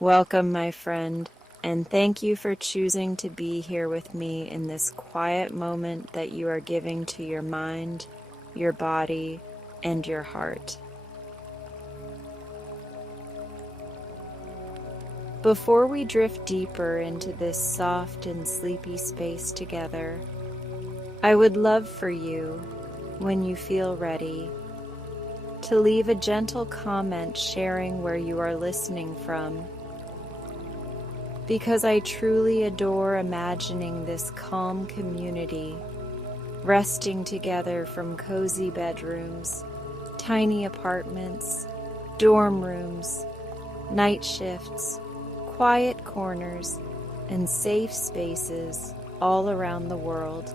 Welcome, my friend, and thank you for choosing to be here with me in this quiet moment that you are giving to your mind, your body, and your heart. Before we drift deeper into this soft and sleepy space together, I would love for you, when you feel ready, to leave a gentle comment sharing where you are listening from, because I truly adore imagining this calm community, resting together from cozy bedrooms, tiny apartments, dorm rooms, night shifts, quiet corners, and safe spaces all around the world.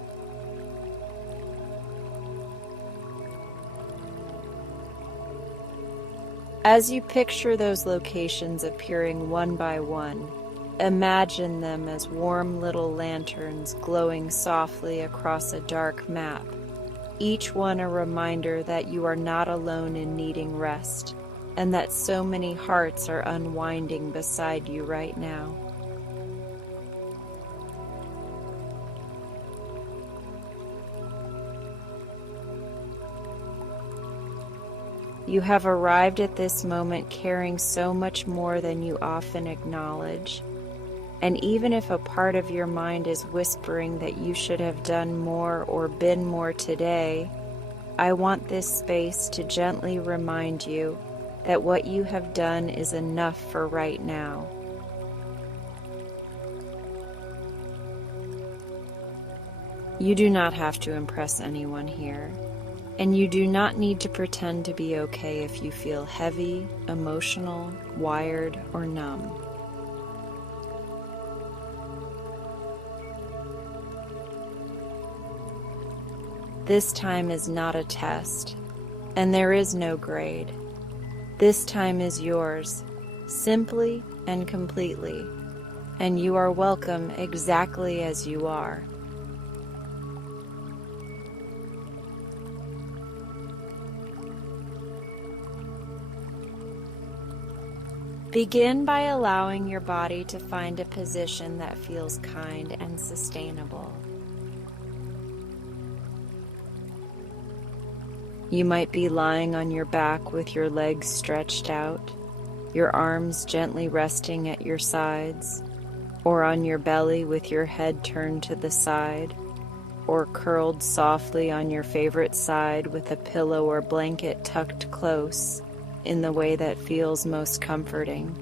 As you picture those locations appearing one by one, imagine them as warm little lanterns glowing softly across a dark map, each one a reminder that you are not alone in needing rest, and that so many hearts are unwinding beside you right now. You have arrived at this moment carrying so much more than you often acknowledge. And even if a part of your mind is whispering that you should have done more or been more today, I want this space to gently remind you that what you have done is enough for right now. You do not have to impress anyone here. And you do not need to pretend to be okay if you feel heavy, emotional, wired, or numb. This time is not a test, and there is no grade. This time is yours, simply and completely, and you are welcome exactly as you are. Begin by allowing your body to find a position that feels kind and sustainable. You might be lying on your back with your legs stretched out, your arms gently resting at your sides, or on your belly with your head turned to the side, or curled softly on your favorite side with a pillow or blanket tucked close, in the way that feels most comforting.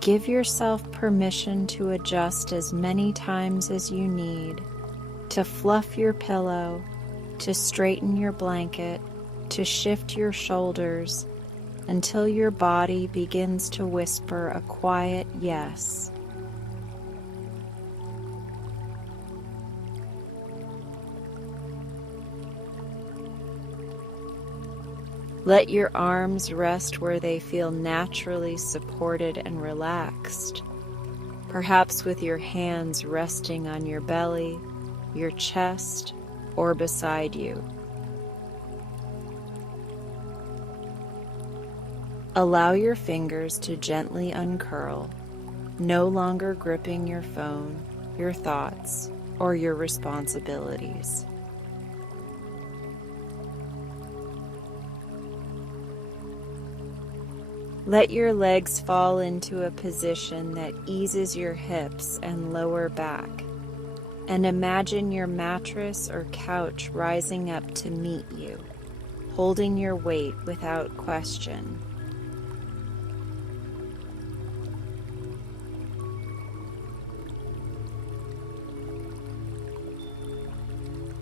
Give yourself permission to adjust as many times as you need, to fluff your pillow, to straighten your blanket, to shift your shoulders, until your body begins to whisper a quiet yes. Let your arms rest where they feel naturally supported and relaxed, perhaps with your hands resting on your belly, your chest, or beside you. Allow your fingers to gently uncurl, no longer gripping your phone, your thoughts, or your responsibilities. Let your legs fall into a position that eases your hips and lower back, and imagine your mattress or couch rising up to meet you, holding your weight without question.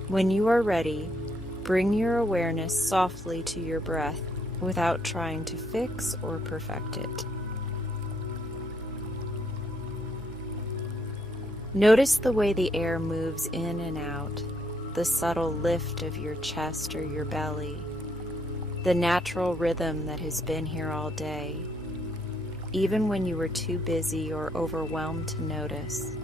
When you are ready, bring your awareness softly to your breath without trying to fix or perfect it. Notice the way the air moves in and out, the subtle lift of your chest or your belly, the natural rhythm that has been here all day, even when you were too busy or overwhelmed to notice.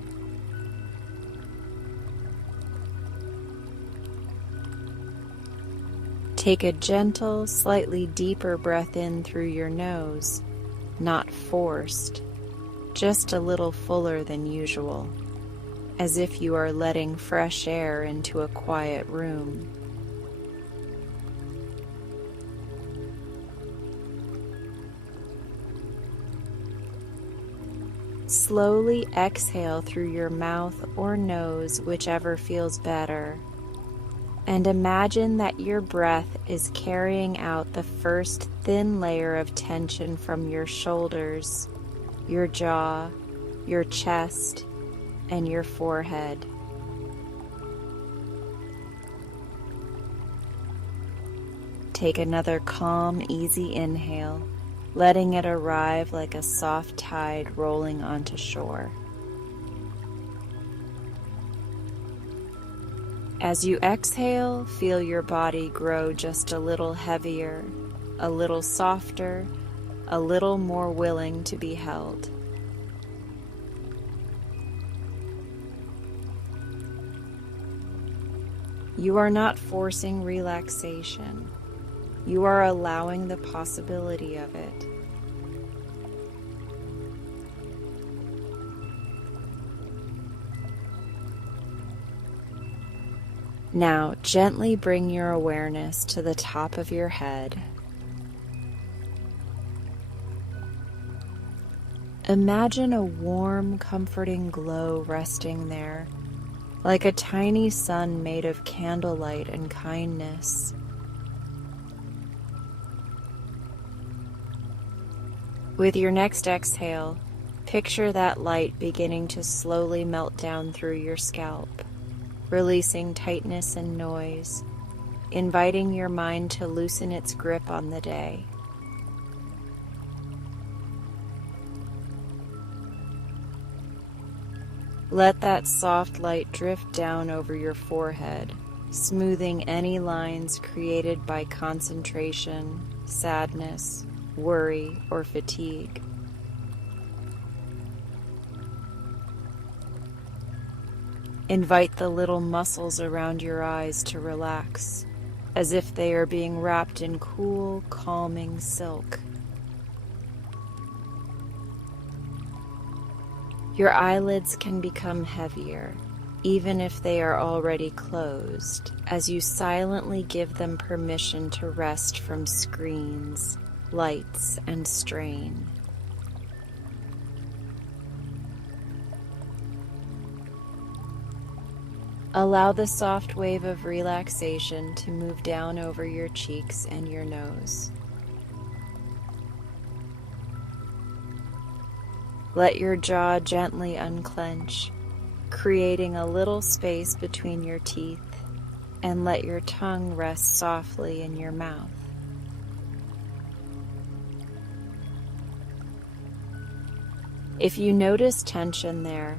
Take a gentle, slightly deeper breath in through your nose, not forced, just a little fuller than usual, as if you are letting fresh air into a quiet room. Slowly exhale through your mouth or nose, whichever feels better, and imagine that your breath is carrying out the first thin layer of tension from your shoulders, your jaw, your chest, and your forehead. Take another calm, easy inhale, letting it arrive like a soft tide rolling onto shore. As you exhale, feel your body grow just a little heavier, a little softer, a little more willing to be held. You are not forcing relaxation. You are allowing the possibility of it. Now, gently bring your awareness to the top of your head. Imagine a warm, comforting glow resting there, like a tiny sun made of candlelight and kindness. With your next exhale, picture that light beginning to slowly melt down through your scalp, releasing tightness and noise, inviting your mind to loosen its grip on the day. Let that soft light drift down over your forehead, smoothing any lines created by concentration, sadness, worry, or fatigue. Invite the little muscles around your eyes to relax, as if they are being wrapped in cool, calming silk. Your eyelids can become heavier, even if they are already closed, as you silently give them permission to rest from screens, lights, and strain. Allow the soft wave of relaxation to move down over your cheeks and your nose. Let your jaw gently unclench, creating a little space between your teeth, and let your tongue rest softly in your mouth. If you notice tension there,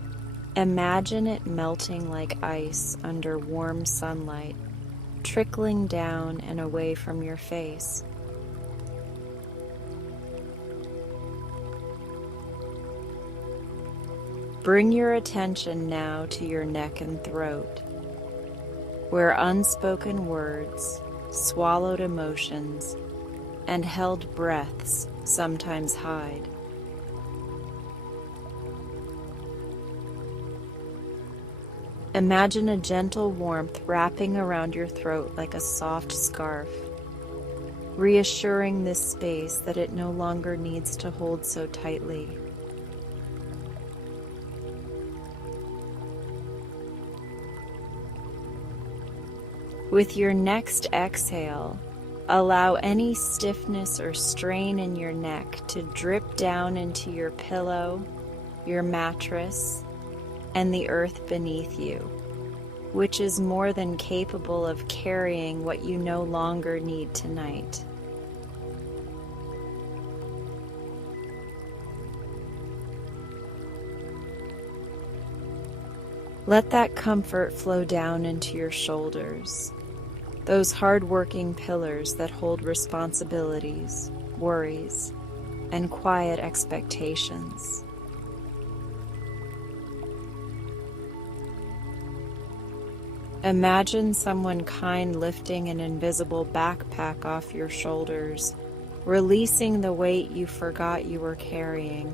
imagine it melting like ice under warm sunlight, trickling down and away from your face. Bring your attention now to your neck and throat, where unspoken words, swallowed emotions, and held breaths sometimes hide. Imagine a gentle warmth wrapping around your throat like a soft scarf, reassuring this space that it no longer needs to hold so tightly. With your next exhale, allow any stiffness or strain in your neck to drip down into your pillow, your mattress, and the earth beneath you, which is more than capable of carrying what you no longer need tonight. Let that comfort flow down into your shoulders, those hard-working pillars that hold responsibilities, worries, and quiet expectations. Imagine someone kind lifting an invisible backpack off your shoulders, releasing the weight you forgot you were carrying.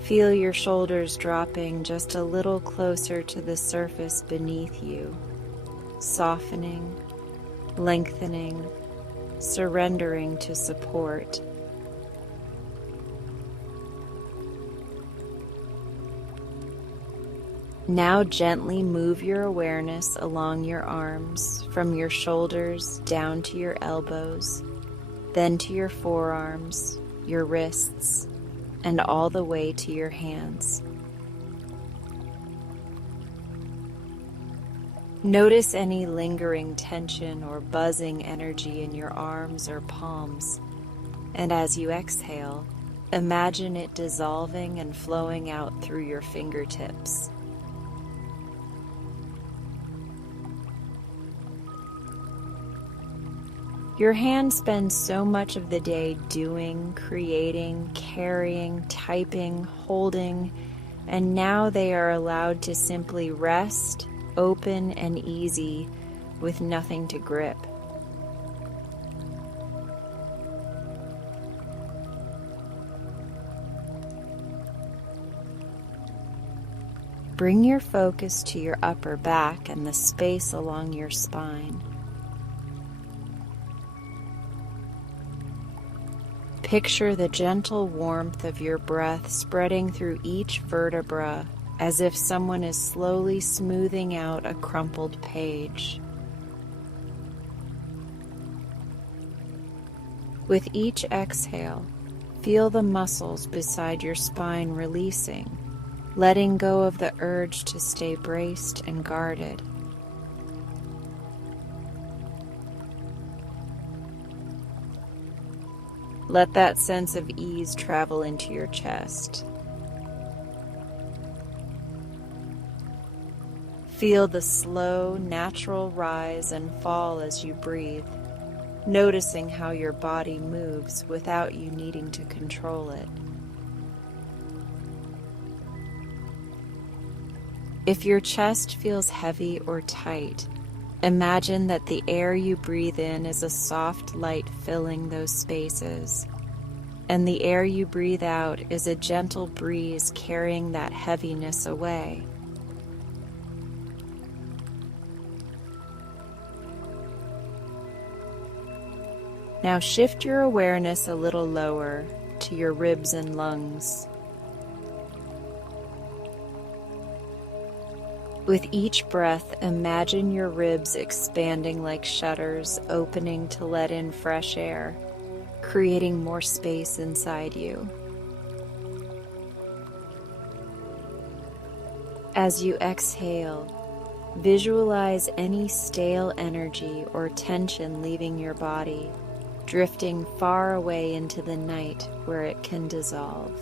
Feel your shoulders dropping just a little closer to the surface beneath you, softening, lengthening, surrendering to support. Now gently move your awareness along your arms, from your shoulders down to your elbows, then to your forearms, your wrists, and all the way to your hands. Notice any lingering tension or buzzing energy in your arms or palms, and as you exhale, imagine it dissolving and flowing out through your fingertips. Your hands spend so much of the day doing, creating, carrying, typing, holding, and now they are allowed to simply rest, open, and easy with nothing to grip. Bring your focus to your upper back and the space along your spine. Picture the gentle warmth of your breath spreading through each vertebra, as if someone is slowly smoothing out a crumpled page. With each exhale, feel the muscles beside your spine releasing, letting go of the urge to stay braced and guarded. Let that sense of ease travel into your chest. Feel the slow, natural rise and fall as you breathe, noticing how your body moves without you needing to control it. If your chest feels heavy or tight, imagine that the air you breathe in is a soft light filling those spaces, and the air you breathe out is a gentle breeze carrying that heaviness away. Now shift your awareness a little lower to your ribs and lungs. With each breath, imagine your ribs expanding like shutters, opening to let in fresh air, creating more space inside you. As you exhale, visualize any stale energy or tension leaving your body, drifting far away into the night where it can dissolve.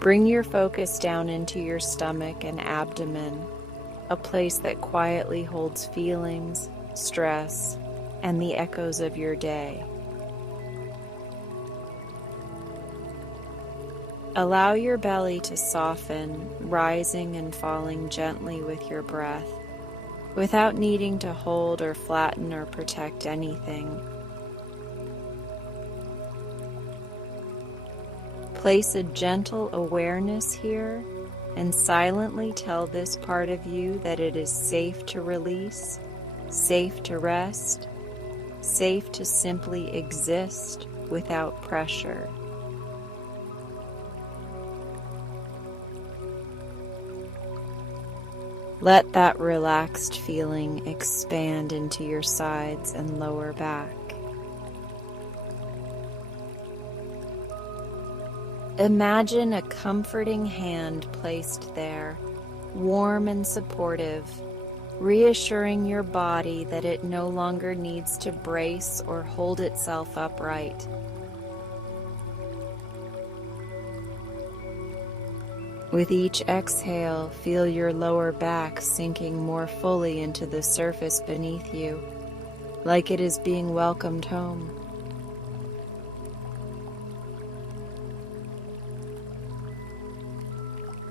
Bring your focus down into your stomach and abdomen, a place that quietly holds feelings, stress, and the echoes of your day. Allow your belly to soften, rising and falling gently with your breath, without needing to hold or flatten or protect anything. Place a gentle awareness here and silently tell this part of you that it is safe to release, safe to rest, safe to simply exist without pressure. Let that relaxed feeling expand into your sides and lower back. Imagine a comforting hand placed there, warm and supportive, reassuring your body that it no longer needs to brace or hold itself upright. With each exhale, feel your lower back sinking more fully into the surface beneath you, like it is being welcomed home.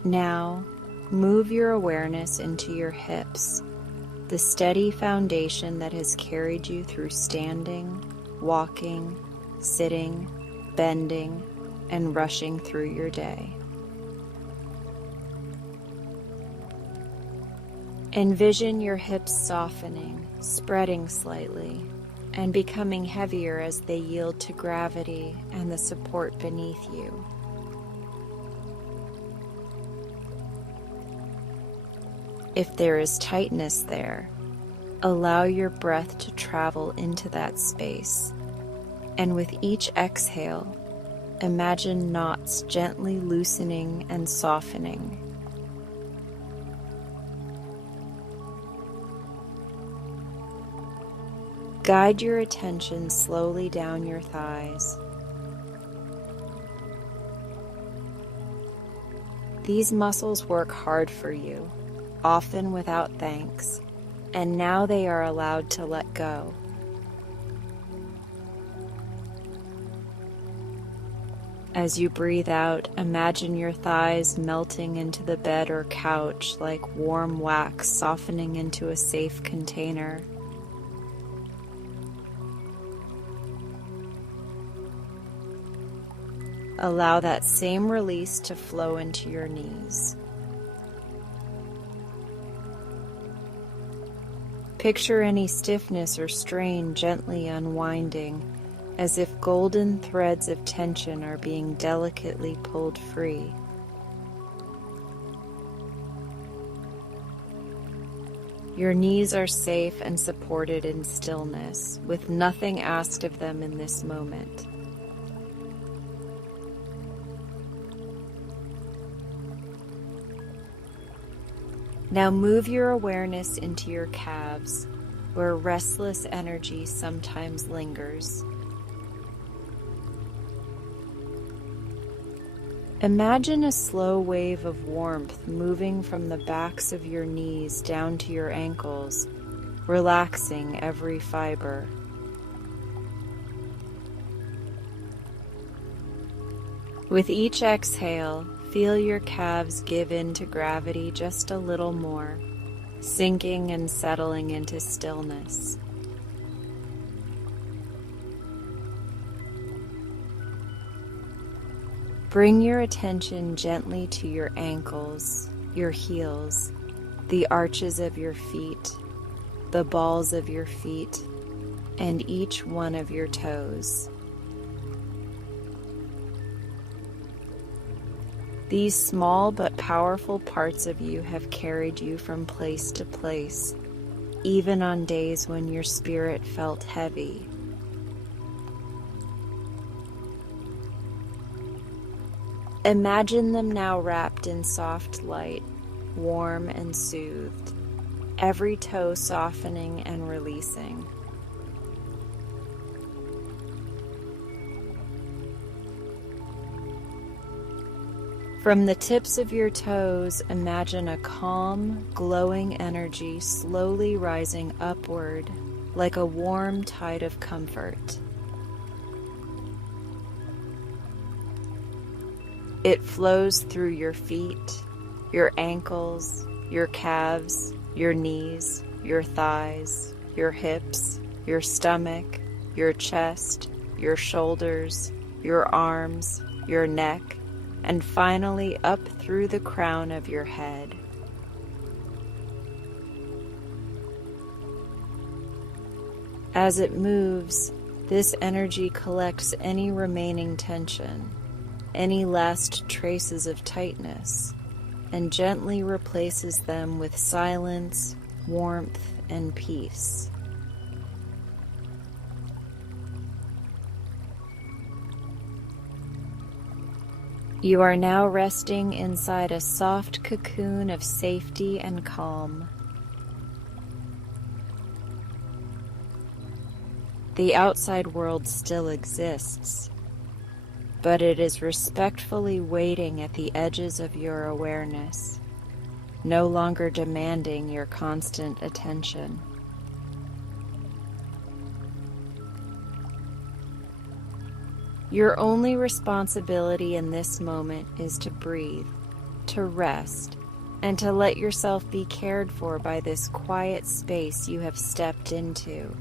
Now, move your awareness into your hips, the steady foundation that has carried you through standing, walking, sitting, bending, and rushing through your day. Envision your hips softening, spreading slightly, and becoming heavier as they yield to gravity and the support beneath you. If there is tightness there, allow your breath to travel into that space, and with each exhale, imagine knots gently loosening and softening. Guide your attention slowly down your thighs. These muscles work hard for you, often without thanks, and now they are allowed to let go. As you breathe out, imagine your thighs melting into the bed or couch like warm wax softening into a safe container. Allow that same release to flow into your knees. Picture any stiffness or strain gently unwinding, as if golden threads of tension are being delicately pulled free. Your knees are safe and supported in stillness, with nothing asked of them in this moment. Now move your awareness into your calves, where restless energy sometimes lingers. Imagine a slow wave of warmth moving from the backs of your knees down to your ankles, relaxing every fiber. With each exhale, feel your calves give in to gravity just a little more, sinking and settling into stillness. Bring your attention gently to your ankles, your heels, the arches of your feet, the balls of your feet, and each one of your toes. These small but powerful parts of you have carried you from place to place, even on days when your spirit felt heavy. Imagine them now wrapped in soft light, warm and soothed, every toe softening and releasing. From the tips of your toes, imagine a calm, glowing energy slowly rising upward like a warm tide of comfort. It flows through your feet, your ankles, your calves, your knees, your thighs, your hips, your stomach, your chest, your shoulders, your arms, your neck, and finally up through the crown of your head. As it moves, this energy collects any remaining tension, any last traces of tightness, and gently replaces them with silence, warmth, and peace. You are now resting inside a soft cocoon of safety and calm. The outside world still exists, but it is respectfully waiting at the edges of your awareness, no longer demanding your constant attention. Your only responsibility in this moment is to breathe, to rest, and to let yourself be cared for by this quiet space you have stepped into.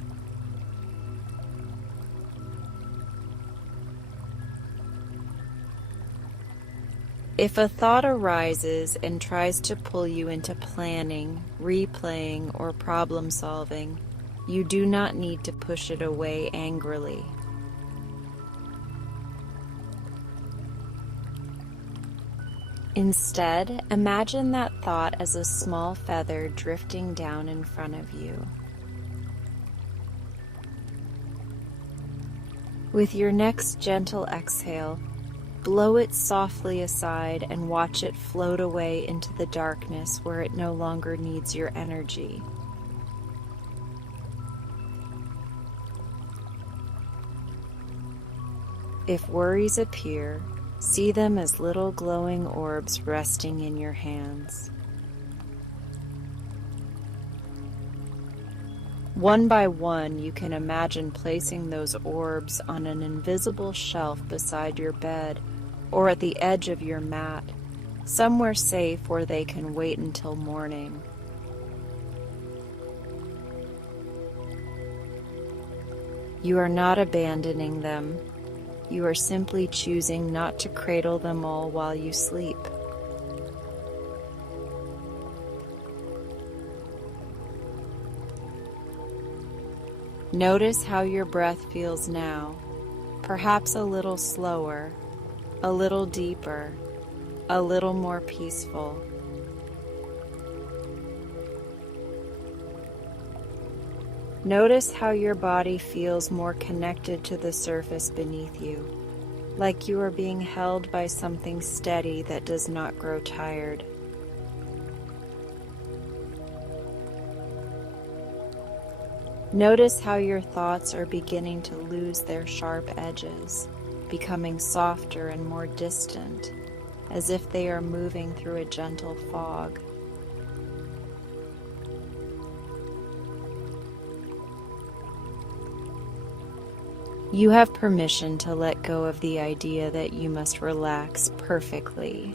If a thought arises and tries to pull you into planning, replaying, or problem solving, you do not need to push it away angrily. Instead, imagine that thought as a small feather drifting down in front of you. With your next gentle exhale, blow it softly aside and watch it float away into the darkness where it no longer needs your energy. If worries appear, see them as little glowing orbs resting in your hands. One by one, you can imagine placing those orbs on an invisible shelf beside your bed or at the edge of your mat, somewhere safe where they can wait until morning. You are not abandoning them. You are simply choosing not to cradle them all while you sleep. Notice how your breath feels now, perhaps a little slower, a little deeper, a little more peaceful. Notice how your body feels more connected to the surface beneath you, like you are being held by something steady that does not grow tired. Notice how your thoughts are beginning to lose their sharp edges, becoming softer and more distant, as if they are moving through a gentle fog. You have permission to let go of the idea that you must relax perfectly.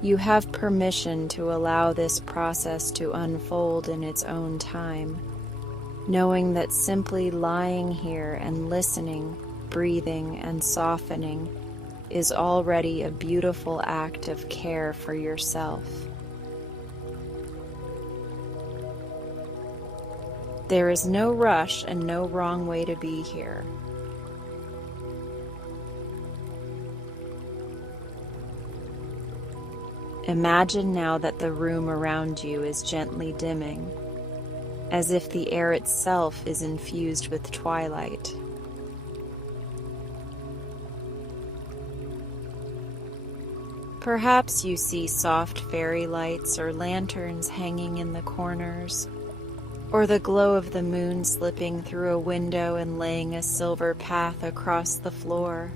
You have permission to allow this process to unfold in its own time, knowing that simply lying here and listening, breathing, and softening is already a beautiful act of care for yourself. There is no rush and no wrong way to be here. Imagine now that the room around you is gently dimming, as if the air itself is infused with twilight. Perhaps you see soft fairy lights or lanterns hanging in the corners, or the glow of the moon slipping through a window and laying a silver path across the floor.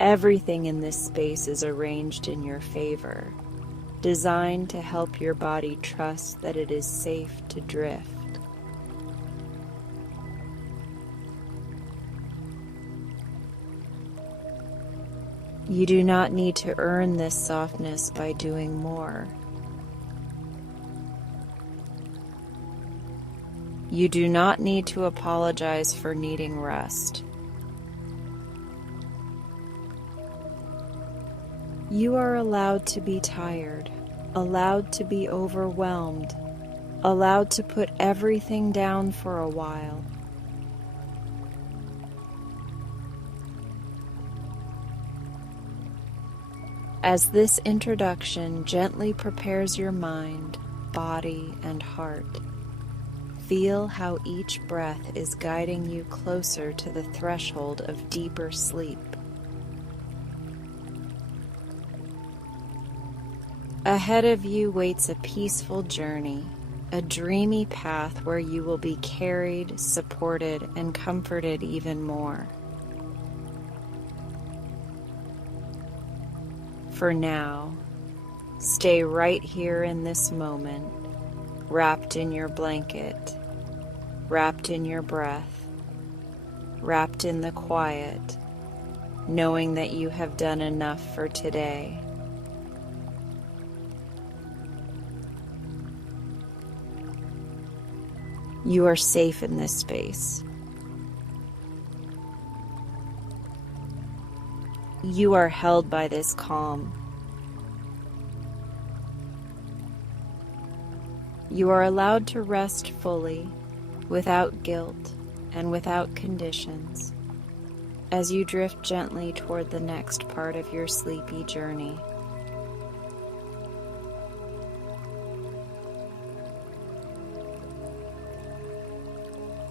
Everything in this space is arranged in your favor, designed to help your body trust that it is safe to drift. You do not need to earn this softness by doing more. You do not need to apologize for needing rest. You are allowed to be tired, allowed to be overwhelmed, allowed to put everything down for a while. As this introduction gently prepares your mind, body, and heart, feel how each breath is guiding you closer to the threshold of deeper sleep. Ahead of you waits a peaceful journey, a dreamy path where you will be carried, supported, and comforted even more. For now, stay right here in this moment, wrapped in your blanket, wrapped in your breath, wrapped in the quiet, knowing that you have done enough for today. You are safe in this space. You are held by this calm. You are allowed to rest fully, without guilt and without conditions, as you drift gently toward the next part of your sleepy journey.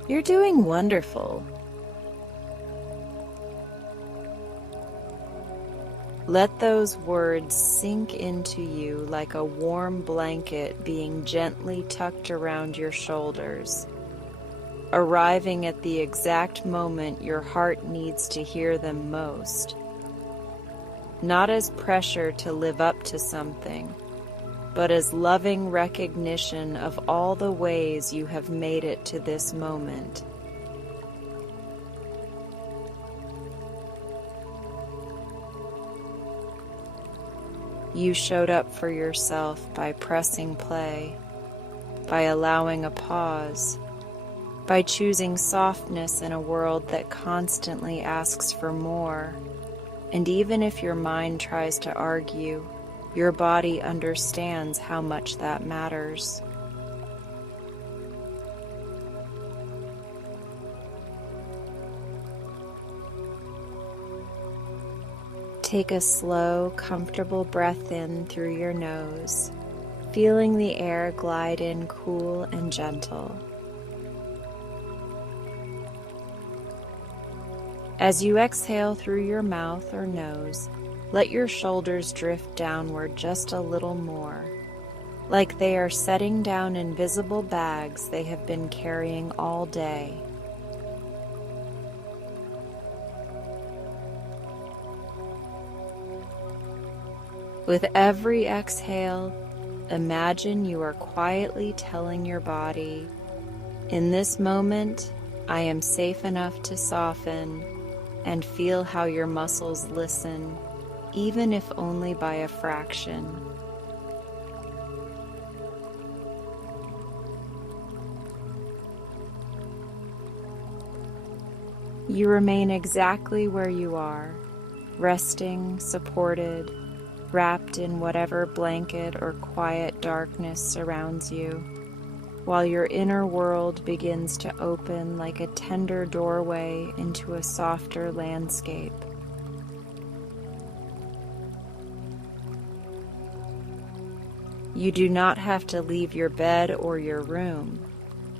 You're doing wonderful. Let those words sink into you like a warm blanket being gently tucked around your shoulders, arriving at the exact moment your heart needs to hear them most. Not as pressure to live up to something, but as loving recognition of all the ways you have made it to this moment. You showed up for yourself by pressing play, by allowing a pause, by choosing softness in a world that constantly asks for more. And even if your mind tries to argue, your body understands how much that matters. Take a slow, comfortable breath in through your nose, feeling the air glide in cool and gentle. As you exhale through your mouth or nose, let your shoulders drift downward just a little more, like they are setting down invisible bags they have been carrying all day. With every exhale, imagine you are quietly telling your body, "In this moment, I am safe enough to soften," and feel how your muscles listen, even if only by a fraction. You remain exactly where you are, resting, supported, wrapped in whatever blanket or quiet darkness surrounds you, while your inner world begins to open like a tender doorway into a softer landscape. You do not have to leave your bed or your room.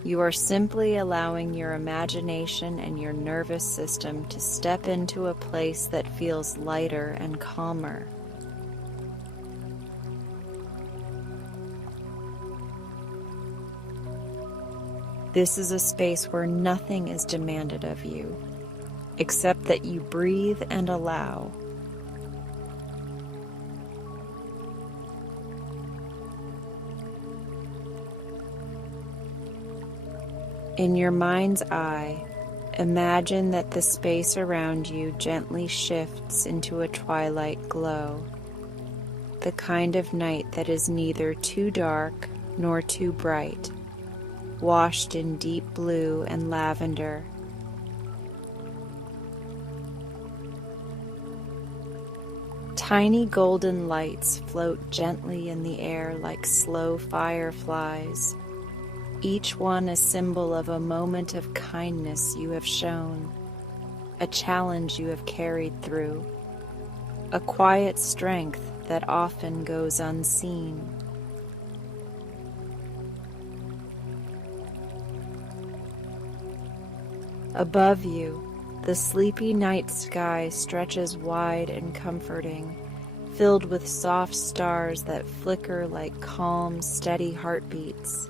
You are simply allowing your imagination and your nervous system to step into a place that feels lighter and calmer. This is a space where nothing is demanded of you, except that you breathe and allow. In your mind's eye, imagine that the space around you gently shifts into a twilight glow, the kind of night that is neither too dark nor too bright, washed in deep blue and lavender. Tiny golden lights float gently in the air like slow fireflies, each one a symbol of a moment of kindness you have shown, a challenge you have carried through, a quiet strength that often goes unseen. Above you, the sleepy night sky stretches wide and comforting, filled with soft stars that flicker like calm, steady heartbeats.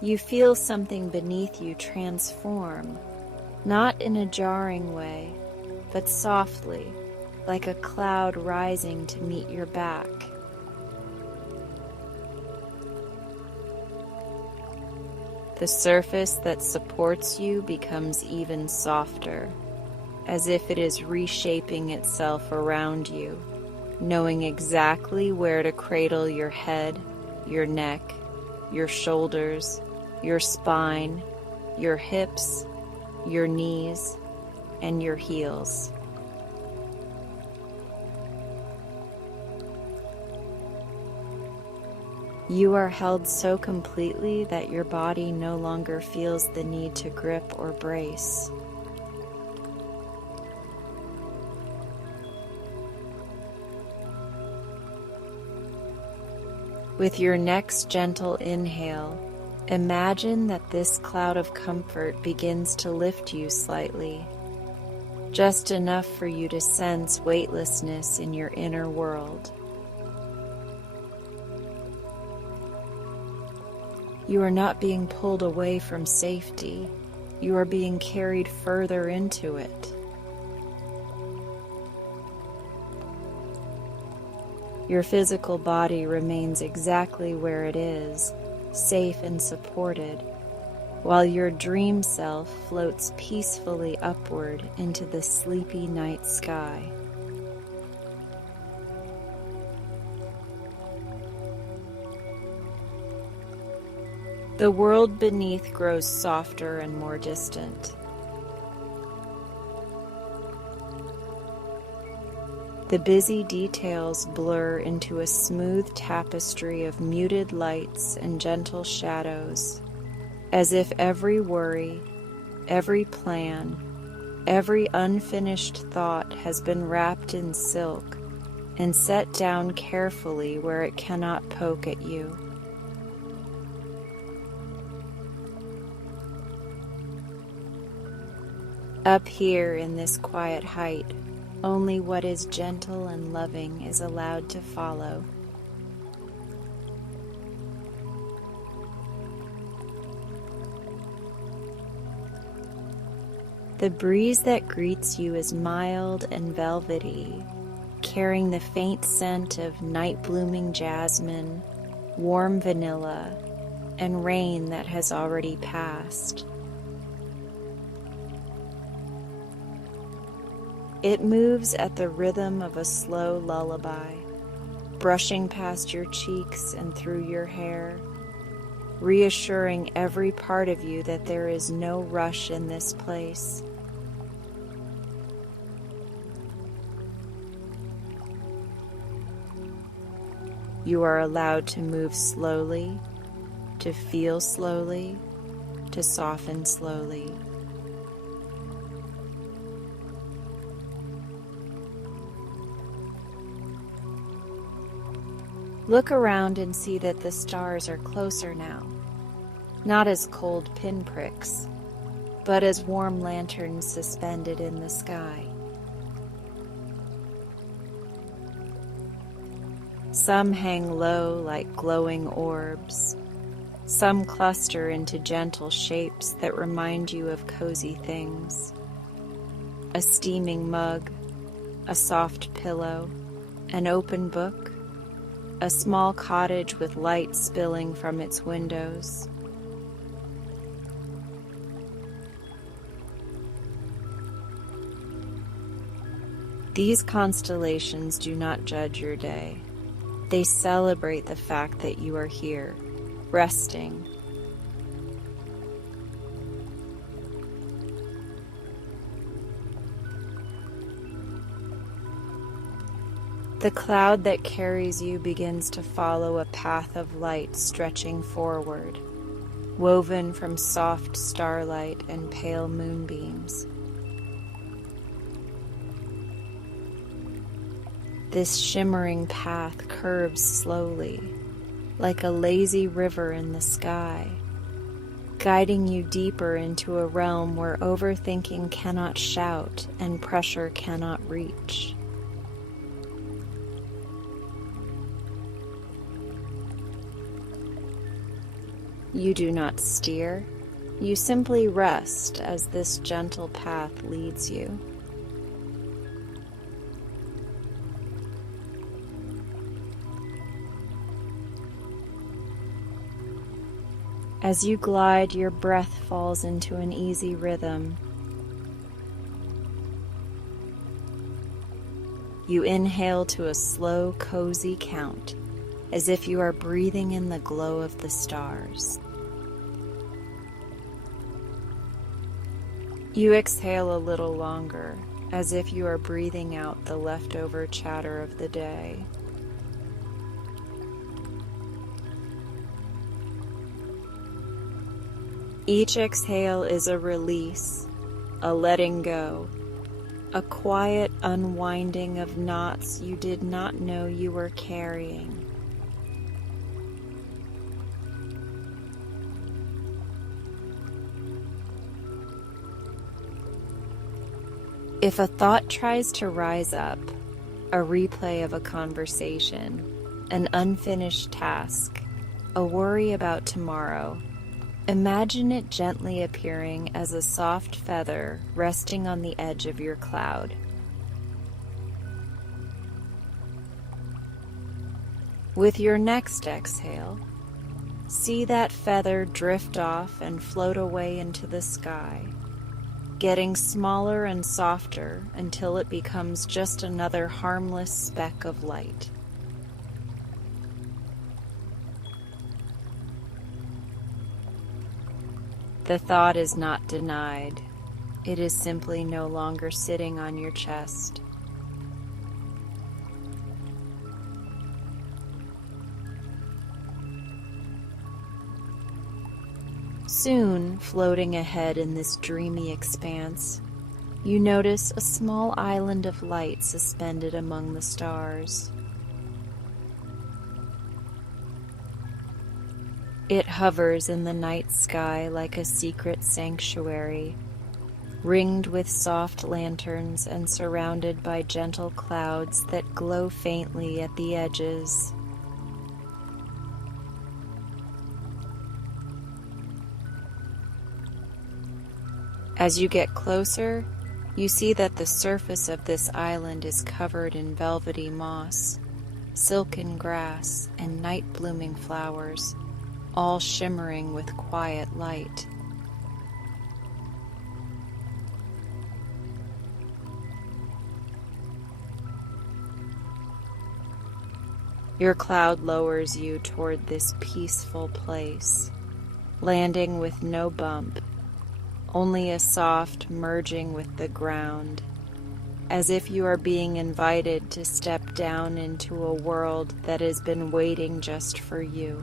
You feel something beneath you transform, not in a jarring way, but softly, like a cloud rising to meet your back. The surface that supports you becomes even softer, as if it is reshaping itself around you, knowing exactly where to cradle your head, your neck, your shoulders, your spine, your hips, your knees, and your heels. You are held so completely that your body no longer feels the need to grip or brace. With your next gentle inhale, imagine that this cloud of comfort begins to lift you slightly, just enough for you to sense weightlessness in your inner world. You are not being pulled away from safety. You are being carried further into it. Your physical body remains exactly where it is, safe and supported, while your dream self floats peacefully upward into the sleepy night sky. The world beneath grows softer and more distant. The busy details blur into a smooth tapestry of muted lights and gentle shadows, as if every worry, every plan, every unfinished thought has been wrapped in silk and set down carefully where it cannot poke at you. Up here in this quiet height, only what is gentle and loving is allowed to follow. The breeze that greets you is mild and velvety, carrying the faint scent of night-blooming jasmine, warm vanilla, and rain that has already passed. It moves at the rhythm of a slow lullaby, brushing past your cheeks and through your hair, reassuring every part of you that there is no rush in this place. You are allowed to move slowly, to feel slowly, to soften slowly. Look around and see that the stars are closer now, not as cold pinpricks, but as warm lanterns suspended in the sky. Some hang low like glowing orbs. Some cluster into gentle shapes that remind you of cozy things. A steaming mug, a soft pillow, an open book, a small cottage with light spilling from its windows. These constellations do not judge your day. They celebrate the fact that you are here, resting. The cloud that carries you begins to follow a path of light stretching forward, woven from soft starlight and pale moonbeams. This shimmering path curves slowly, like a lazy river in the sky, guiding you deeper into a realm where overthinking cannot shout and pressure cannot reach. You do not steer, you simply rest as this gentle path leads you. As you glide, your breath falls into an easy rhythm. You inhale to a slow, cozy count, as if you are breathing in the glow of the stars. You exhale a little longer, as if you are breathing out the leftover chatter of the day. Each exhale is a release, a letting go, a quiet unwinding of knots you did not know you were carrying. If a thought tries to rise up, a replay of a conversation, an unfinished task, a worry about tomorrow, imagine it gently appearing as a soft feather resting on the edge of your cloud. With your next exhale, see that feather drift off and float away into the sky, getting smaller and softer until it becomes just another harmless speck of light. The thought is not denied. It is simply no longer sitting on your chest. Soon, floating ahead in this dreamy expanse, you notice a small island of light suspended among the stars. It hovers in the night sky like a secret sanctuary, ringed with soft lanterns and surrounded by gentle clouds that glow faintly at the edges. As you get closer, you see that the surface of this island is covered in velvety moss, silken grass, and night-blooming flowers, all shimmering with quiet light. Your cloud lowers you toward this peaceful place, landing with no bump, only a soft merging with the ground, as if you are being invited to step down into a world that has been waiting just for you.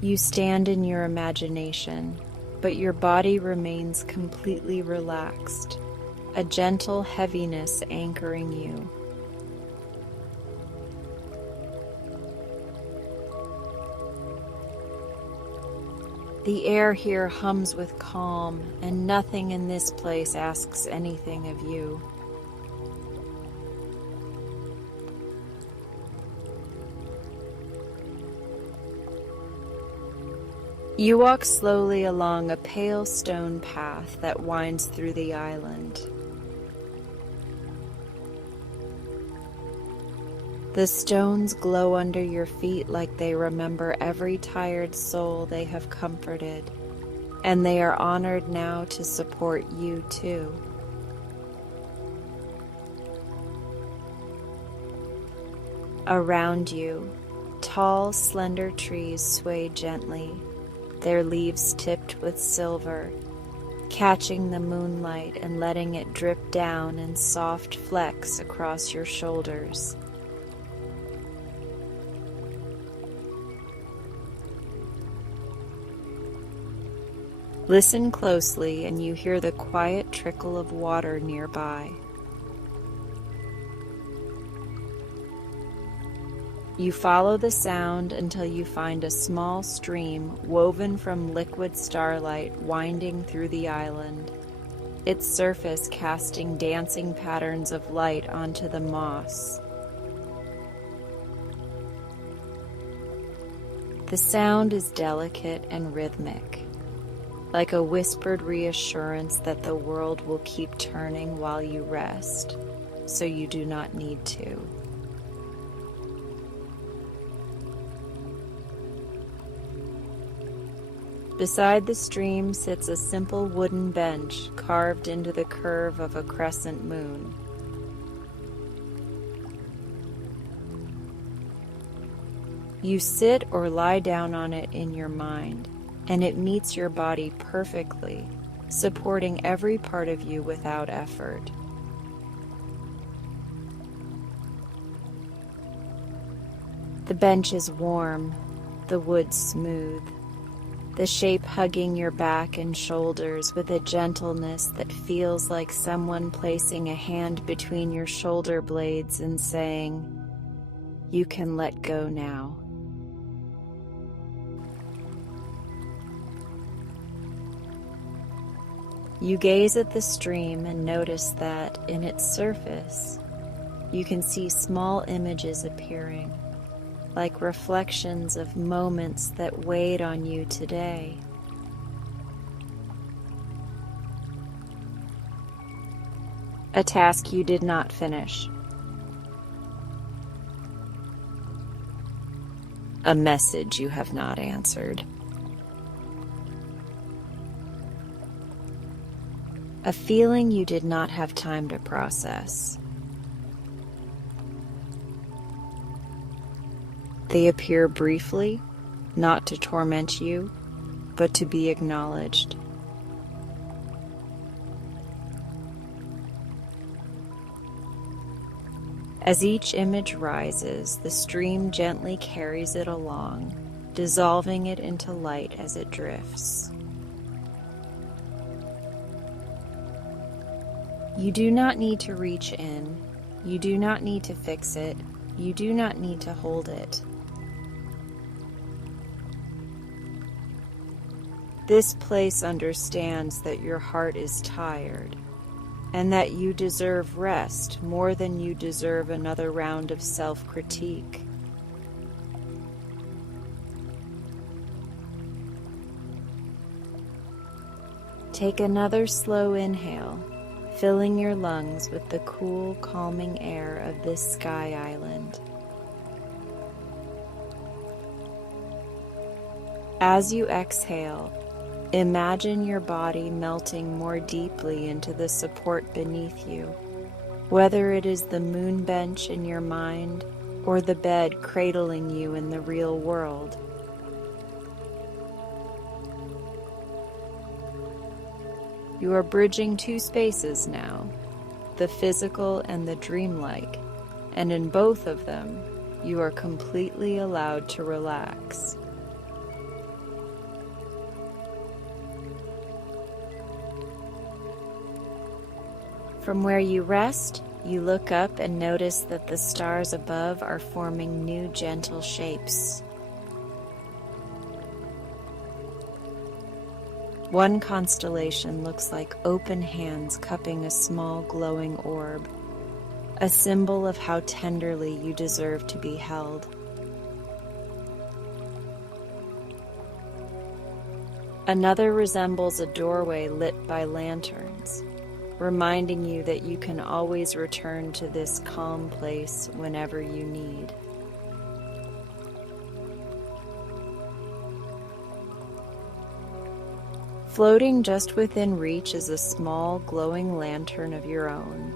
You stand in your imagination, but your body remains completely relaxed, a gentle heaviness anchoring you. The air here hums with calm, and nothing in this place asks anything of you. You walk slowly along a pale stone path that winds through the island. The stones glow under your feet like they remember every tired soul they have comforted, and they are honored now to support you too. Around you, tall, slender trees sway gently, their leaves tipped with silver, catching the moonlight and letting it drip down in soft flecks across your shoulders. Listen closely and you hear the quiet trickle of water nearby. You follow the sound until you find a small stream woven from liquid starlight winding through the island, its surface casting dancing patterns of light onto the moss. The sound is delicate and rhythmic, like a whispered reassurance that the world will keep turning while you rest, so you do not need to. Beside the stream sits a simple wooden bench carved into the curve of a crescent moon. You sit or lie down on it in your mind, and it meets your body perfectly, supporting every part of you without effort. The bench is warm, the wood smooth, the shape hugging your back and shoulders with a gentleness that feels like someone placing a hand between your shoulder blades and saying, "You can let go now." You gaze at the stream and notice that, in its surface, you can see small images appearing, like reflections of moments that weighed on you today. A task you did not finish. A message you have not answered. A feeling you did not have time to process. They appear briefly, not to torment you, but to be acknowledged. As each image rises, the stream gently carries it along, dissolving it into light as it drifts. You do not need to reach in. You do not need to fix it. You do not need to hold it. This place understands that your heart is tired, and that you deserve rest more than you deserve another round of self-critique. Take another slow inhale, filling your lungs with the cool, calming air of this sky island. As you exhale, imagine your body melting more deeply into the support beneath you, whether it is the moon bench in your mind or the bed cradling you in the real world. You are bridging two spaces now, the physical and the dreamlike, and in both of them, you are completely allowed to relax. From where you rest, you look up and notice that the stars above are forming new gentle shapes. One constellation looks like open hands cupping a small glowing orb, a symbol of how tenderly you deserve to be held. Another resembles a doorway lit by lanterns, reminding you that you can always return to this calm place whenever you need. Floating just within reach is a small glowing lantern of your own.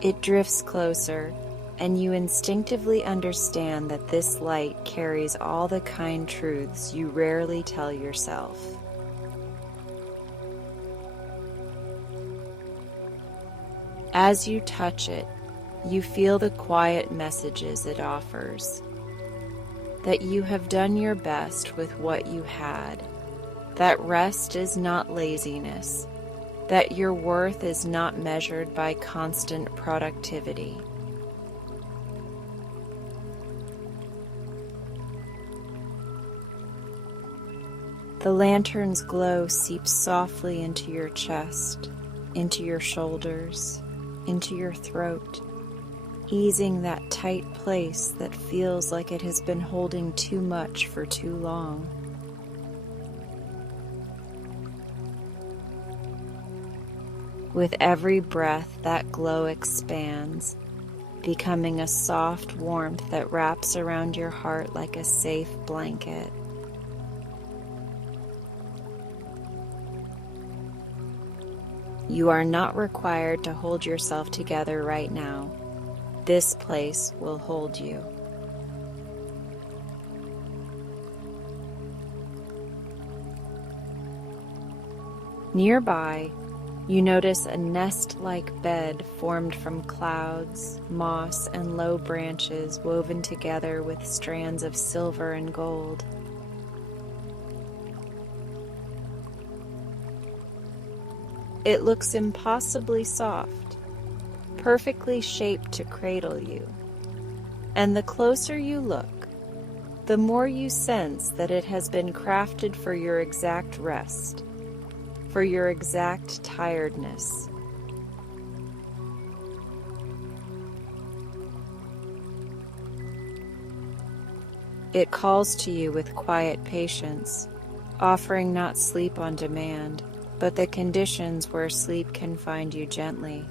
It drifts closer, and you instinctively understand that this light carries all the kind truths you rarely tell yourself. As you touch it, you feel the quiet messages it offers. That you have done your best with what you had. That rest is not laziness. That your worth is not measured by constant productivity. The lantern's glow seeps softly into your chest, into your shoulders, into your throat, easing that tight place that feels like it has been holding too much for too long. With every breath, that glow expands, becoming a soft warmth that wraps around your heart like a safe blanket. You are not required to hold yourself together right now. This place will hold you. Nearby, you notice a nest-like bed formed from clouds, moss, and low branches woven together with strands of silver and gold. It looks impossibly soft, perfectly shaped to cradle you. And the closer you look, the more you sense that it has been crafted for your exact rest, for your exact tiredness. It calls to you with quiet patience, offering not sleep on demand, but the conditions where sleep can find you gently.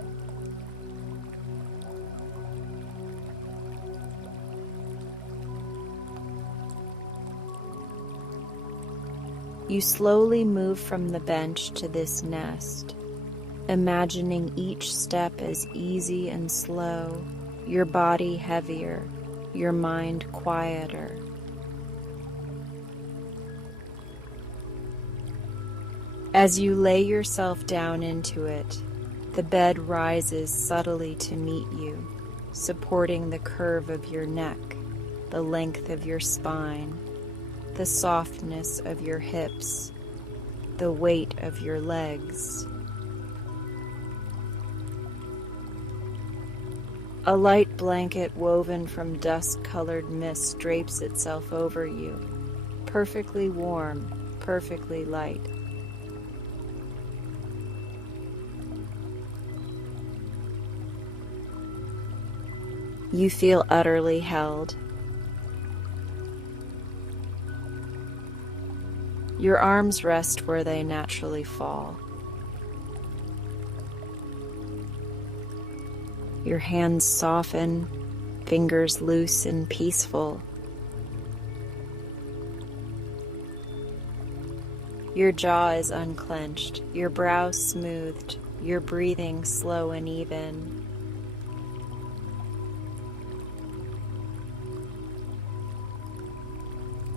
You slowly move from the bench to this nest, imagining each step as easy and slow, your body heavier, your mind quieter. As you lay yourself down into it, the bed rises subtly to meet you, supporting the curve of your neck, the length of your spine, the softness of your hips, the weight of your legs. A light blanket woven from dust-colored mist drapes itself over you, perfectly warm, perfectly light. You feel utterly held. Your arms rest where they naturally fall. Your hands soften, fingers loose and peaceful. Your jaw is unclenched, your brow smoothed, your breathing slow and even.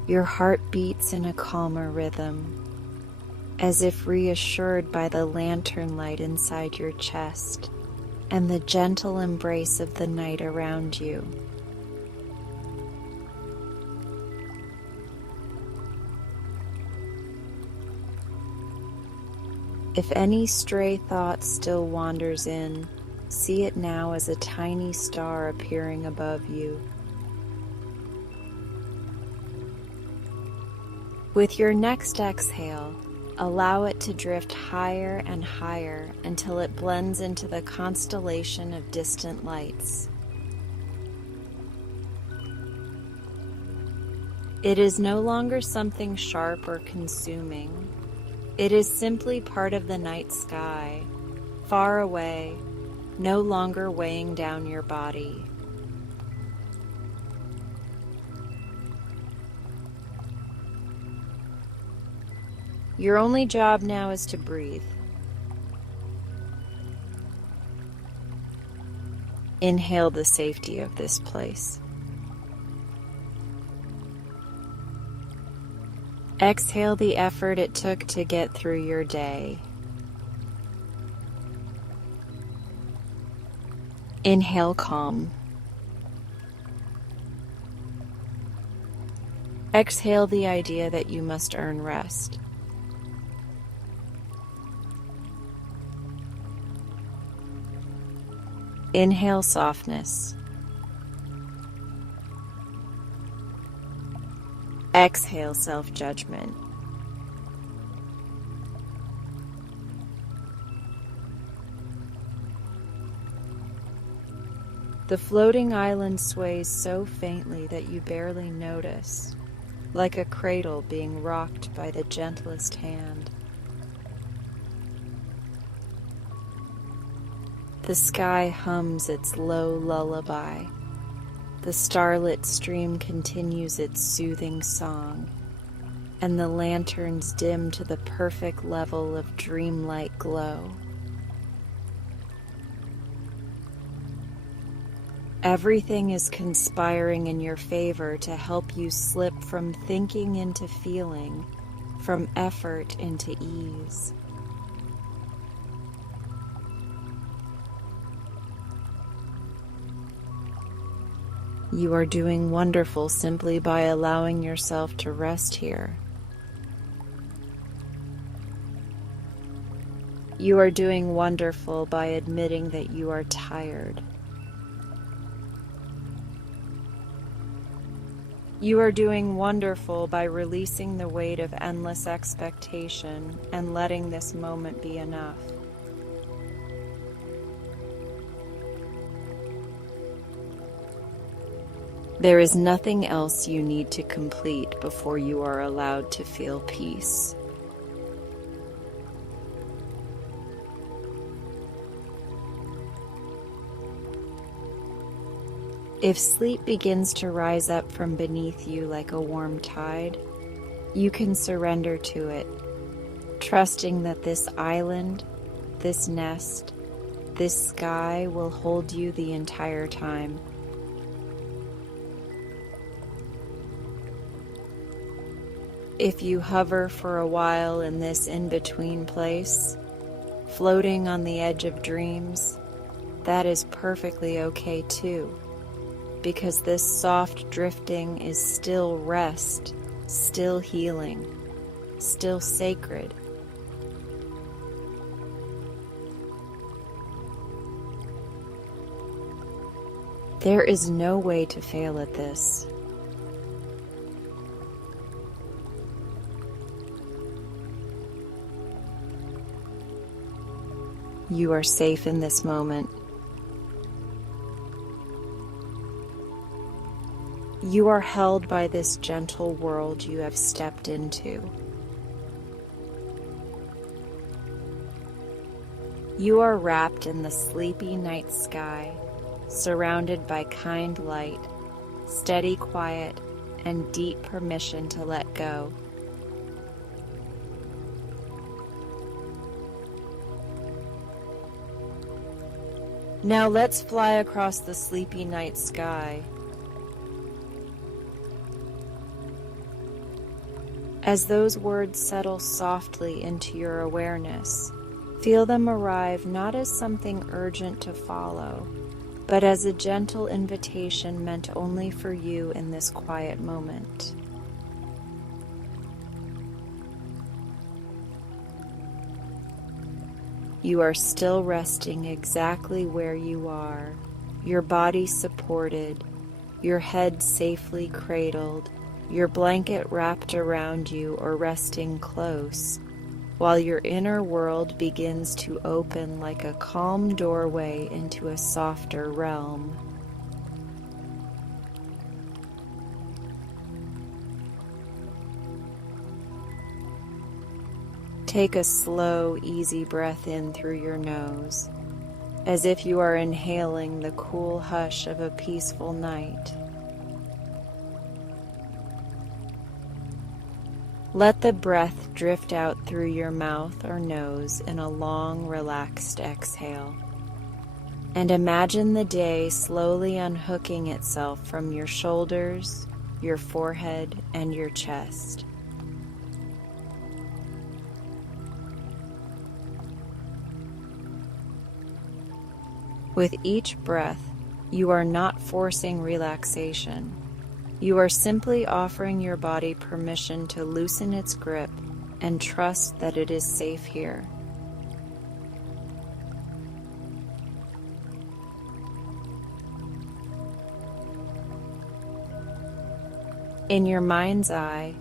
Your heart beats in a calmer rhythm, as if reassured by the lantern light inside your chest and the gentle embrace of the night around you. If any stray thought still wanders in, see it now as a tiny star appearing above you. With your next exhale, allow it to drift higher and higher until it blends into the constellation of distant lights. It is no longer something sharp or consuming. It is simply part of the night sky, far away, no longer weighing down your body. Your only job now is to breathe. Inhale the safety of this place. Exhale the effort it took to get through your day. Inhale calm. Exhale the idea that you must earn rest. Inhale softness. Exhale self-judgment. The floating island sways so faintly that you barely notice, like a cradle being rocked by the gentlest hand. The sky hums its low lullaby. The starlit stream continues its soothing song, and the lanterns dim to the perfect level of dreamlike glow. Everything is conspiring in your favor to help you slip from thinking into feeling, from effort into ease. You are doing wonderful simply by allowing yourself to rest here. You are doing wonderful by admitting that you are tired. You are doing wonderful by releasing the weight of endless expectation and letting this moment be enough. There is nothing else you need to complete before you are allowed to feel peace. If sleep begins to rise up from beneath you like a warm tide, you can surrender to it, trusting that this island, this nest, this sky will hold you the entire time. If you hover for a while in this in-between place, floating on the edge of dreams, that is perfectly okay too. Because this soft drifting is still rest, still healing, still sacred. There is no way to fail at this. You are safe in this moment. You are held by this gentle world you have stepped into. You are wrapped in the sleepy night sky, surrounded by kind light, steady quiet, and deep permission to let go. Now let's fly across the sleepy night sky. As those words settle softly into your awareness, feel them arrive not as something urgent to follow, but as a gentle invitation meant only for you in this quiet moment. You are still resting exactly where you are, your body supported, your head safely cradled, your blanket wrapped around you or resting close, while your inner world begins to open like a calm doorway into a softer realm. Take a slow, easy breath in through your nose, as if you are inhaling the cool hush of a peaceful night. Let the breath drift out through your mouth or nose in a long, relaxed exhale. And imagine the day slowly unhooking itself from your shoulders, your forehead, and your chest. With each breath, you are not forcing relaxation. You are simply offering your body permission to loosen its grip and trust that it is safe here. In your mind's eye,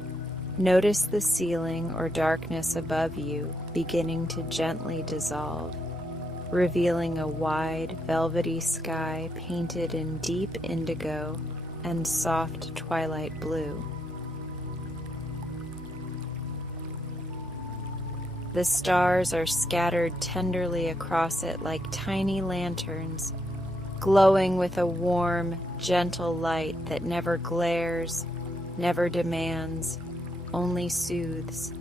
notice the ceiling or darkness above you beginning to gently dissolve, revealing a wide, velvety sky painted in deep indigo and soft twilight blue. The stars are scattered tenderly across it like tiny lanterns, glowing with a warm, gentle light that never glares, never demands, only soothes.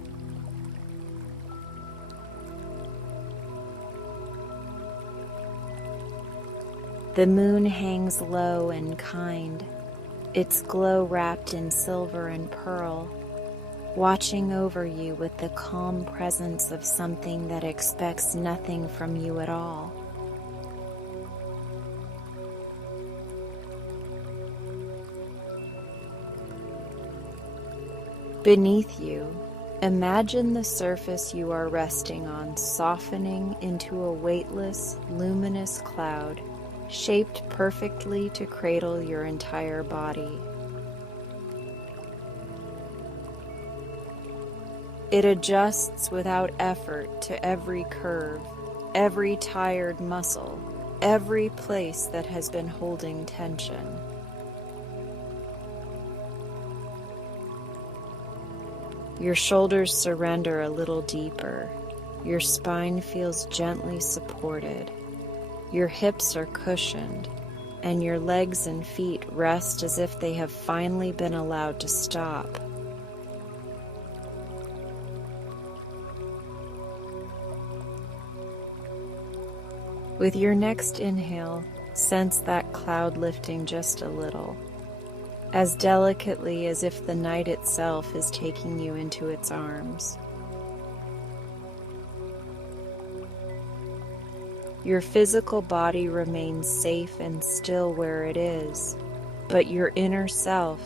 The moon hangs low and kind, its glow wrapped in silver and pearl, watching over you with the calm presence of something that expects nothing from you at all. Beneath you, imagine the surface you are resting on softening into a weightless, luminous cloud, shaped perfectly to cradle your entire body. It adjusts without effort to every curve, every tired muscle, every place that has been holding tension. Your shoulders surrender a little deeper. Your spine feels gently supported. Your hips are cushioned, and your legs and feet rest as if they have finally been allowed to stop. With your next inhale, sense that cloud lifting just a little, as delicately as if the night itself is taking you into its arms. Your physical body remains safe and still where it is, but your inner self,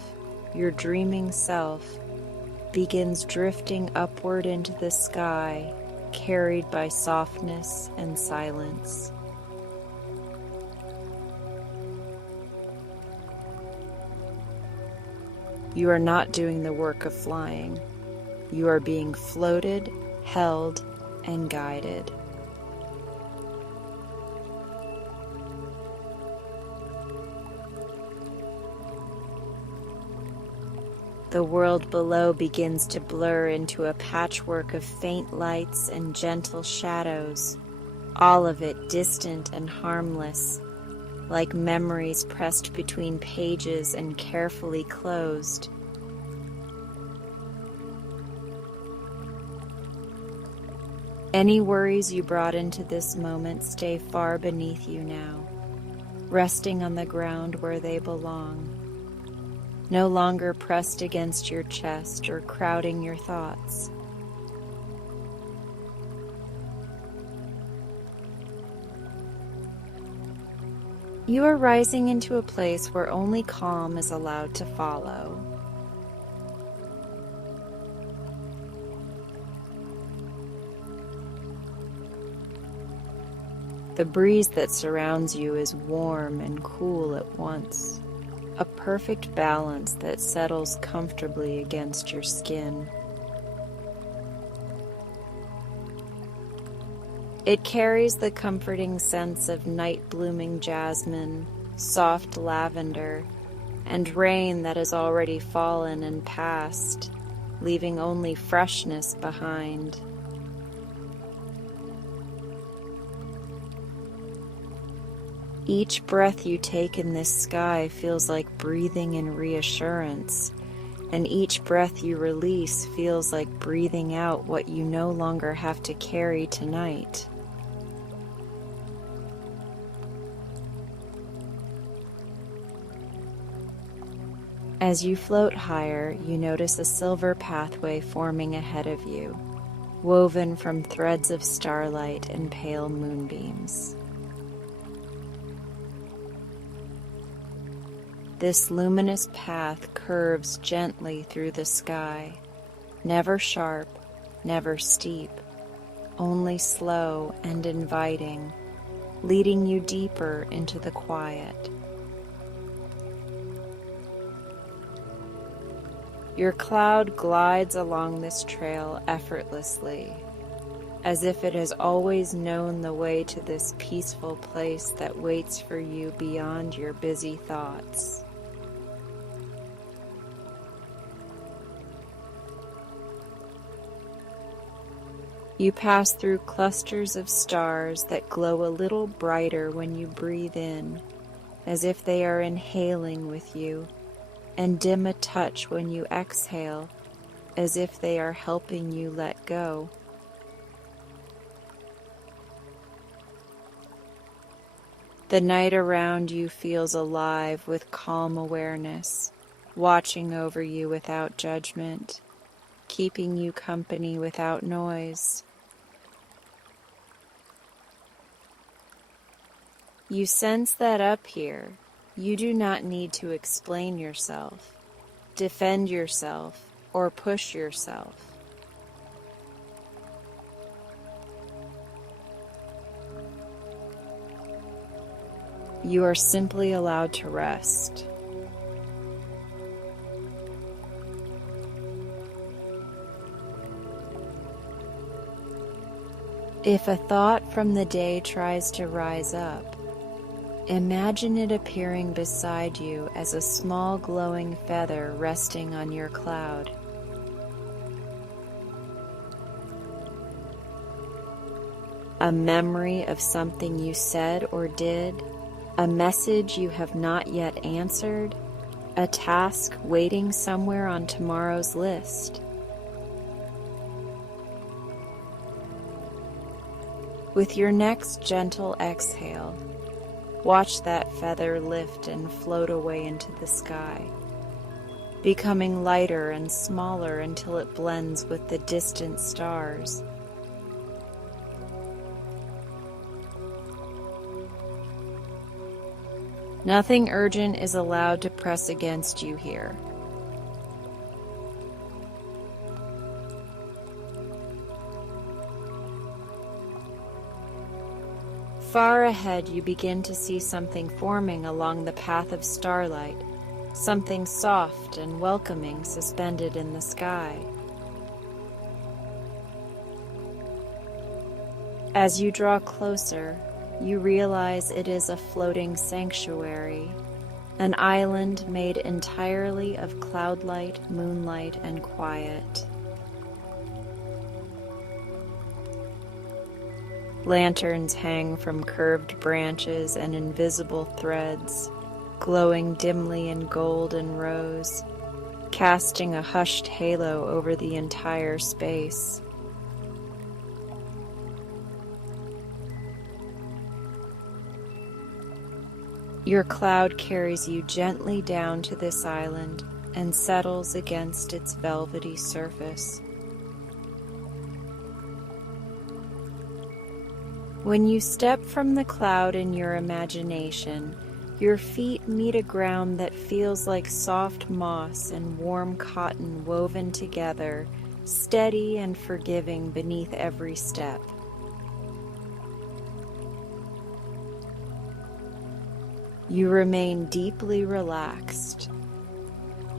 your dreaming self, begins drifting upward into the sky, carried by softness and silence. You are not doing the work of flying. You are being floated, held, and guided. The world below begins to blur into a patchwork of faint lights and gentle shadows, all of it distant and harmless, like memories pressed between pages and carefully closed. Any worries you brought into this moment stay far beneath you now, resting on the ground where they belong, no longer pressed against your chest or crowding your thoughts. You are rising into a place where only calm is allowed to follow. The breeze that surrounds you is warm and cool at once, a perfect balance that settles comfortably against your skin. It carries the comforting sense of night-blooming jasmine, soft lavender, and rain that has already fallen and passed, leaving only freshness behind. Each breath you take in this sky feels like breathing in reassurance, and each breath you release feels like breathing out what you no longer have to carry tonight. As you float higher, you notice a silver pathway forming ahead of you, woven from threads of starlight and pale moonbeams. This luminous path curves gently through the sky, never sharp, never steep, only slow and inviting, leading you deeper into the quiet. Your cloud glides along this trail effortlessly, as if it has always known the way to this peaceful place that waits for you beyond your busy thoughts. You pass through clusters of stars that glow a little brighter when you breathe in, as if they are inhaling with you, and dim a touch when you exhale, as if they are helping you let go. The night around you feels alive with calm awareness, watching over you without judgment, keeping you company without noise. You sense that up here, you do not need to explain yourself, defend yourself, or push yourself. You are simply allowed to rest. If a thought from the day tries to rise up, imagine it appearing beside you as a small glowing feather resting on your cloud. A memory of something you said or did, a message you have not yet answered, a task waiting somewhere on tomorrow's list. With your next gentle exhale, watch that feather lift and float away into the sky, becoming lighter and smaller until it blends with the distant stars. Nothing urgent is allowed to press against you here. Far ahead, you begin to see something forming along the path of starlight, something soft and welcoming suspended in the sky. As you draw closer, you realize it is a floating sanctuary, an island made entirely of cloudlight, moonlight, and quiet. Lanterns hang from curved branches and invisible threads, glowing dimly in gold and rose, casting a hushed halo over the entire space. Your cloud carries you gently down to this island and settles against its velvety surface. When you step from the cloud in your imagination, your feet meet a ground that feels like soft moss and warm cotton woven together, steady and forgiving beneath every step. You remain deeply relaxed,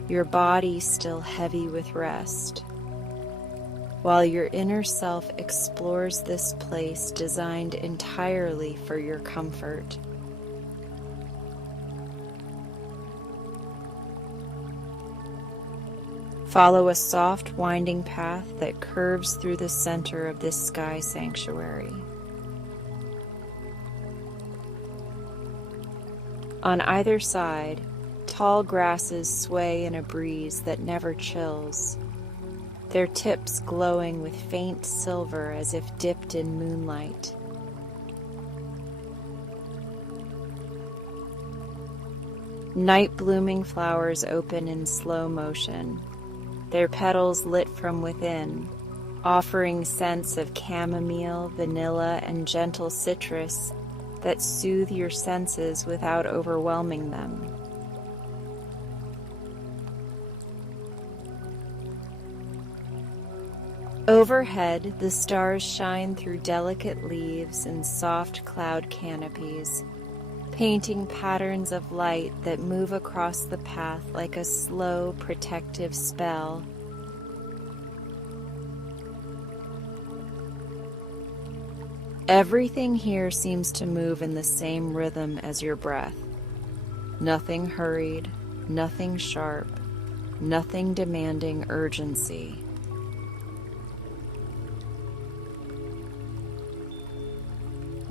your body still heavy with rest, while your inner self explores this place designed entirely for your comfort. Follow a soft, winding path that curves through the center of this sky sanctuary. On either side, tall grasses sway in a breeze that never chills, their tips glowing with faint silver as if dipped in moonlight. Night-blooming flowers open in slow motion, their petals lit from within, offering scents of chamomile, vanilla, and gentle citrus that soothe your senses without overwhelming them. Overhead, the stars shine through delicate leaves and soft cloud canopies, painting patterns of light that move across the path like a slow, protective spell. Everything here seems to move in the same rhythm as your breath. Nothing hurried, nothing sharp, nothing demanding urgency.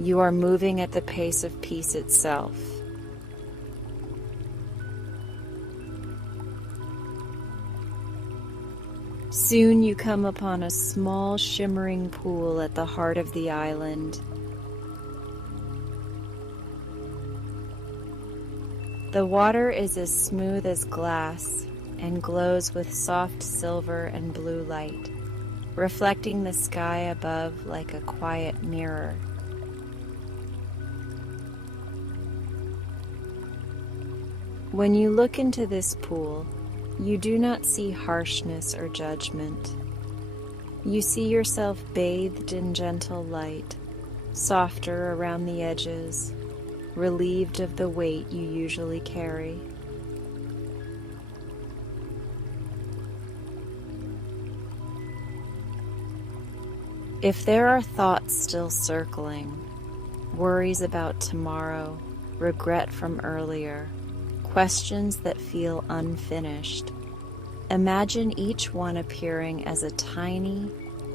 You are moving at the pace of peace itself. Soon you come upon a small shimmering pool at the heart of the island. The water is as smooth as glass and glows with soft silver and blue light, reflecting the sky above like a quiet mirror. When you look into this pool, you do not see harshness or judgment. You see yourself bathed in gentle light, softer around the edges, relieved of the weight you usually carry. If there are thoughts still circling, worries about tomorrow, regret from earlier, questions that feel unfinished, imagine each one appearing as a tiny,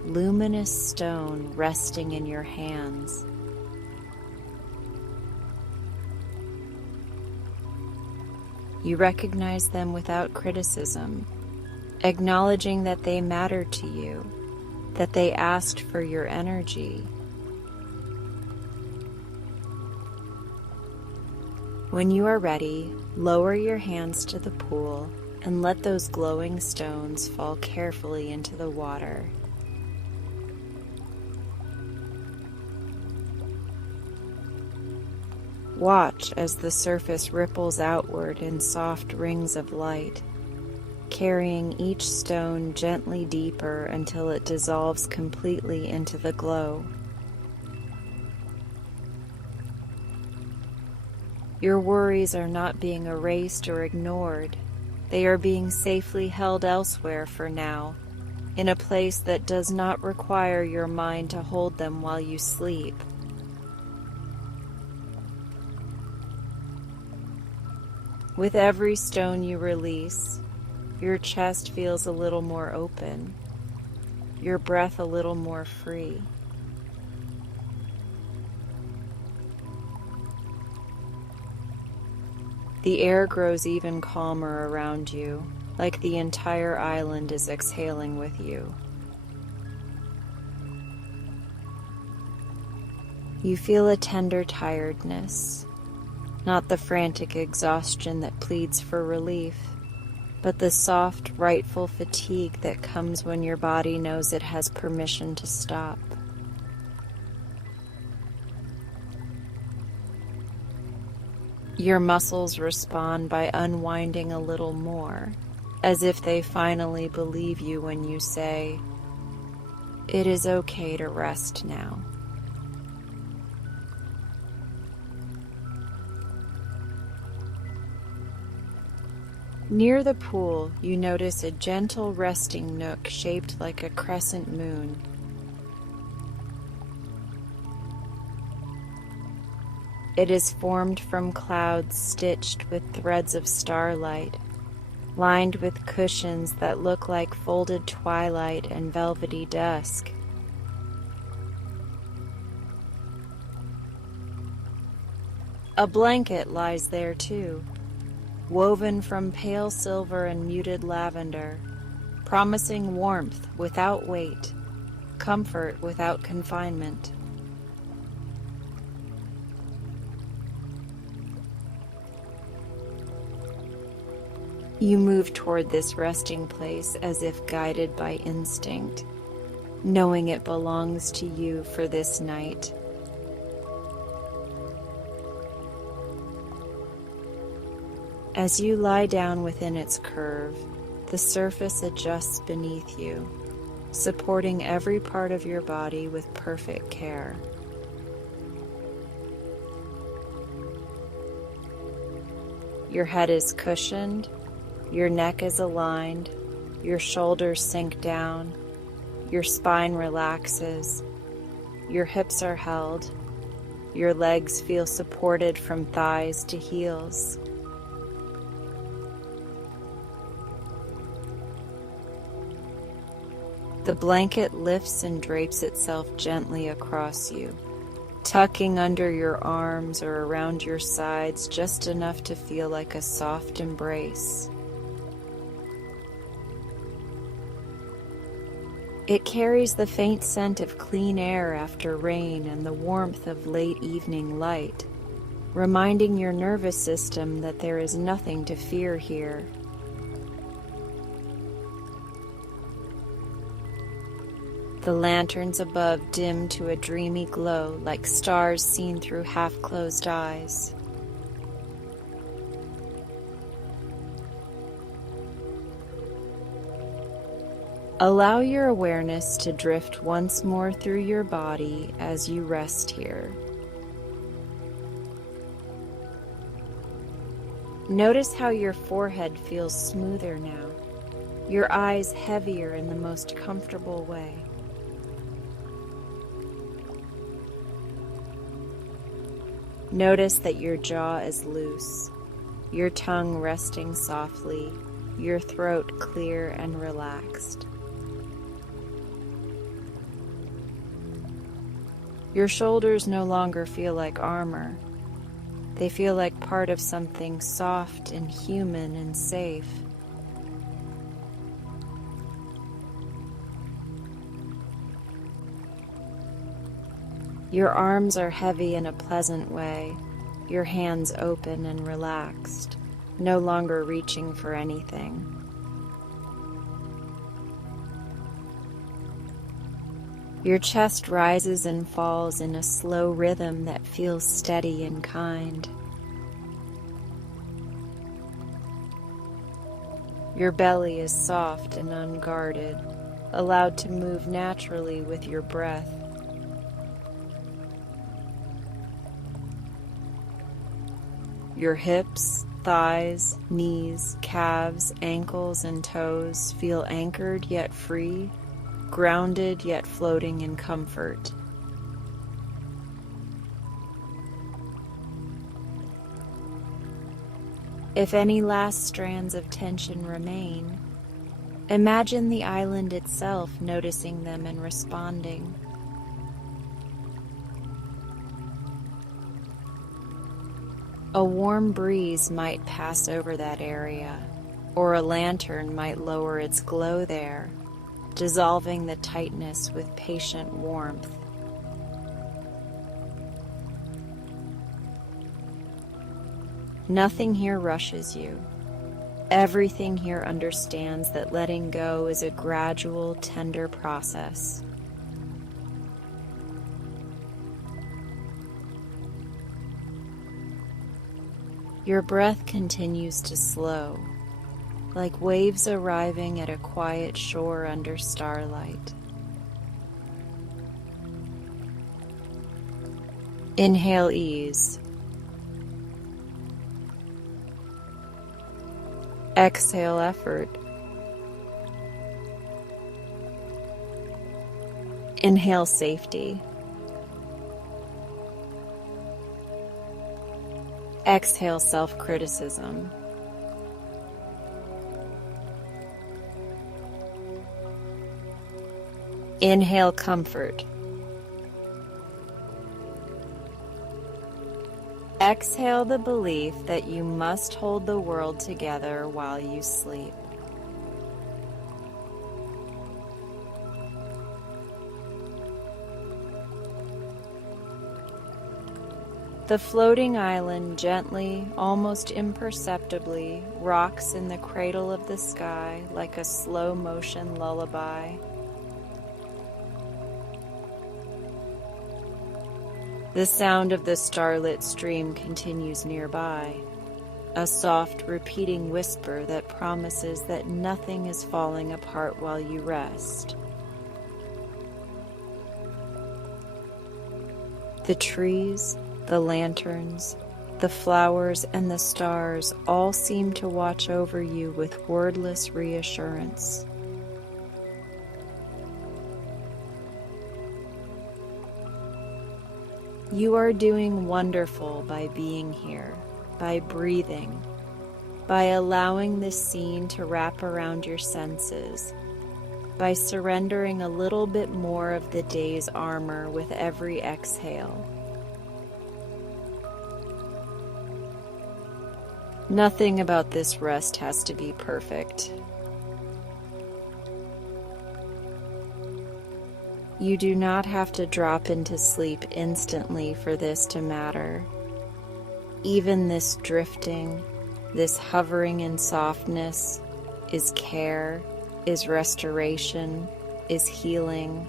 luminous stone resting in your hands. You recognize them without criticism, acknowledging that they matter to you, that they asked for your energy. When you are ready, lower your hands to the pool and let those glowing stones fall carefully into the water. Watch as the surface ripples outward in soft rings of light, carrying each stone gently deeper until it dissolves completely into the glow. Your worries are not being erased or ignored. They are being safely held elsewhere for now, in a place that does not require your mind to hold them while you sleep. With every stone you release, your chest feels a little more open, your breath a little more free. The air grows even calmer around you, like the entire island is exhaling with you. You feel a tender tiredness, not the frantic exhaustion that pleads for relief, but the soft, rightful fatigue that comes when your body knows it has permission to stop. Your muscles respond by unwinding a little more, as if they finally believe you when you say, "It is okay to rest now." Near the pool, you notice a gentle resting nook shaped like a crescent moon. It is formed from clouds stitched with threads of starlight, lined with cushions that look like folded twilight and velvety dusk. A blanket lies there too, woven from pale silver and muted lavender, promising warmth without weight, comfort without confinement. You move toward this resting place as if guided by instinct, knowing it belongs to you for this night. As you lie down within its curve, the surface adjusts beneath you, supporting every part of your body with perfect care. Your head is cushioned, your neck is aligned, your shoulders sink down, your spine relaxes, your hips are held, your legs feel supported from thighs to heels. The blanket lifts and drapes itself gently across you, tucking under your arms or around your sides just enough to feel like a soft embrace. It carries the faint scent of clean air after rain and the warmth of late evening light, reminding your nervous system that there is nothing to fear here. The lanterns above dim to a dreamy glow, like stars seen through half-closed eyes. Allow your awareness to drift once more through your body as you rest here. Notice how your forehead feels smoother now, your eyes heavier in the most comfortable way. Notice that your jaw is loose, your tongue resting softly, your throat clear and relaxed. Your shoulders no longer feel like armor. They feel like part of something soft and human and safe. Your arms are heavy in a pleasant way, your hands open and relaxed, no longer reaching for anything. Your chest rises and falls in a slow rhythm that feels steady and kind. Your belly is soft and unguarded, allowed to move naturally with your breath. Your hips, thighs, knees, calves, ankles, and toes feel anchored yet free, grounded yet floating in comfort. If any last strands of tension remain, imagine the island itself noticing them and responding. A warm breeze might pass over that area, or a lantern might lower its glow there, dissolving the tightness with patient warmth. Nothing here rushes you. Everything here understands that letting go is a gradual, tender process. Your breath continues to slow, like waves arriving at a quiet shore under starlight. Inhale ease. Exhale effort. Inhale safety. Exhale self-criticism. Inhale comfort. Exhale the belief that you must hold the world together while you sleep. The floating island gently, almost imperceptibly, rocks in the cradle of the sky like a slow-motion lullaby. The sound of the starlit stream continues nearby, a soft, repeating whisper that promises that nothing is falling apart while you rest. The trees, the lanterns, the flowers, and the stars all seem to watch over you with wordless reassurance. You are doing wonderful by being here, by breathing, by allowing this scene to wrap around your senses, by surrendering a little bit more of the day's armor with every exhale. Nothing about this rest has to be perfect. You do not have to drop into sleep instantly for this to matter. Even this drifting, this hovering in softness, is care, is restoration, is healing.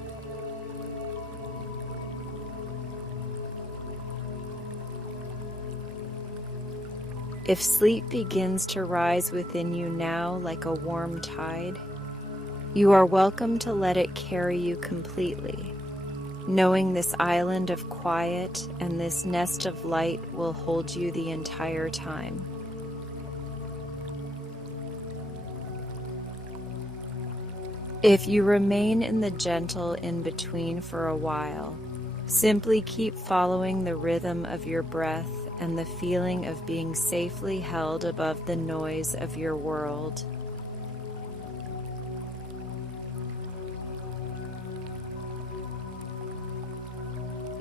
If sleep begins to rise within you now like a warm tide, you are welcome to let it carry you completely, knowing this island of quiet and this nest of light will hold you the entire time. If you remain in the gentle in-between for a while, simply keep following the rhythm of your breath and the feeling of being safely held above the noise of your world.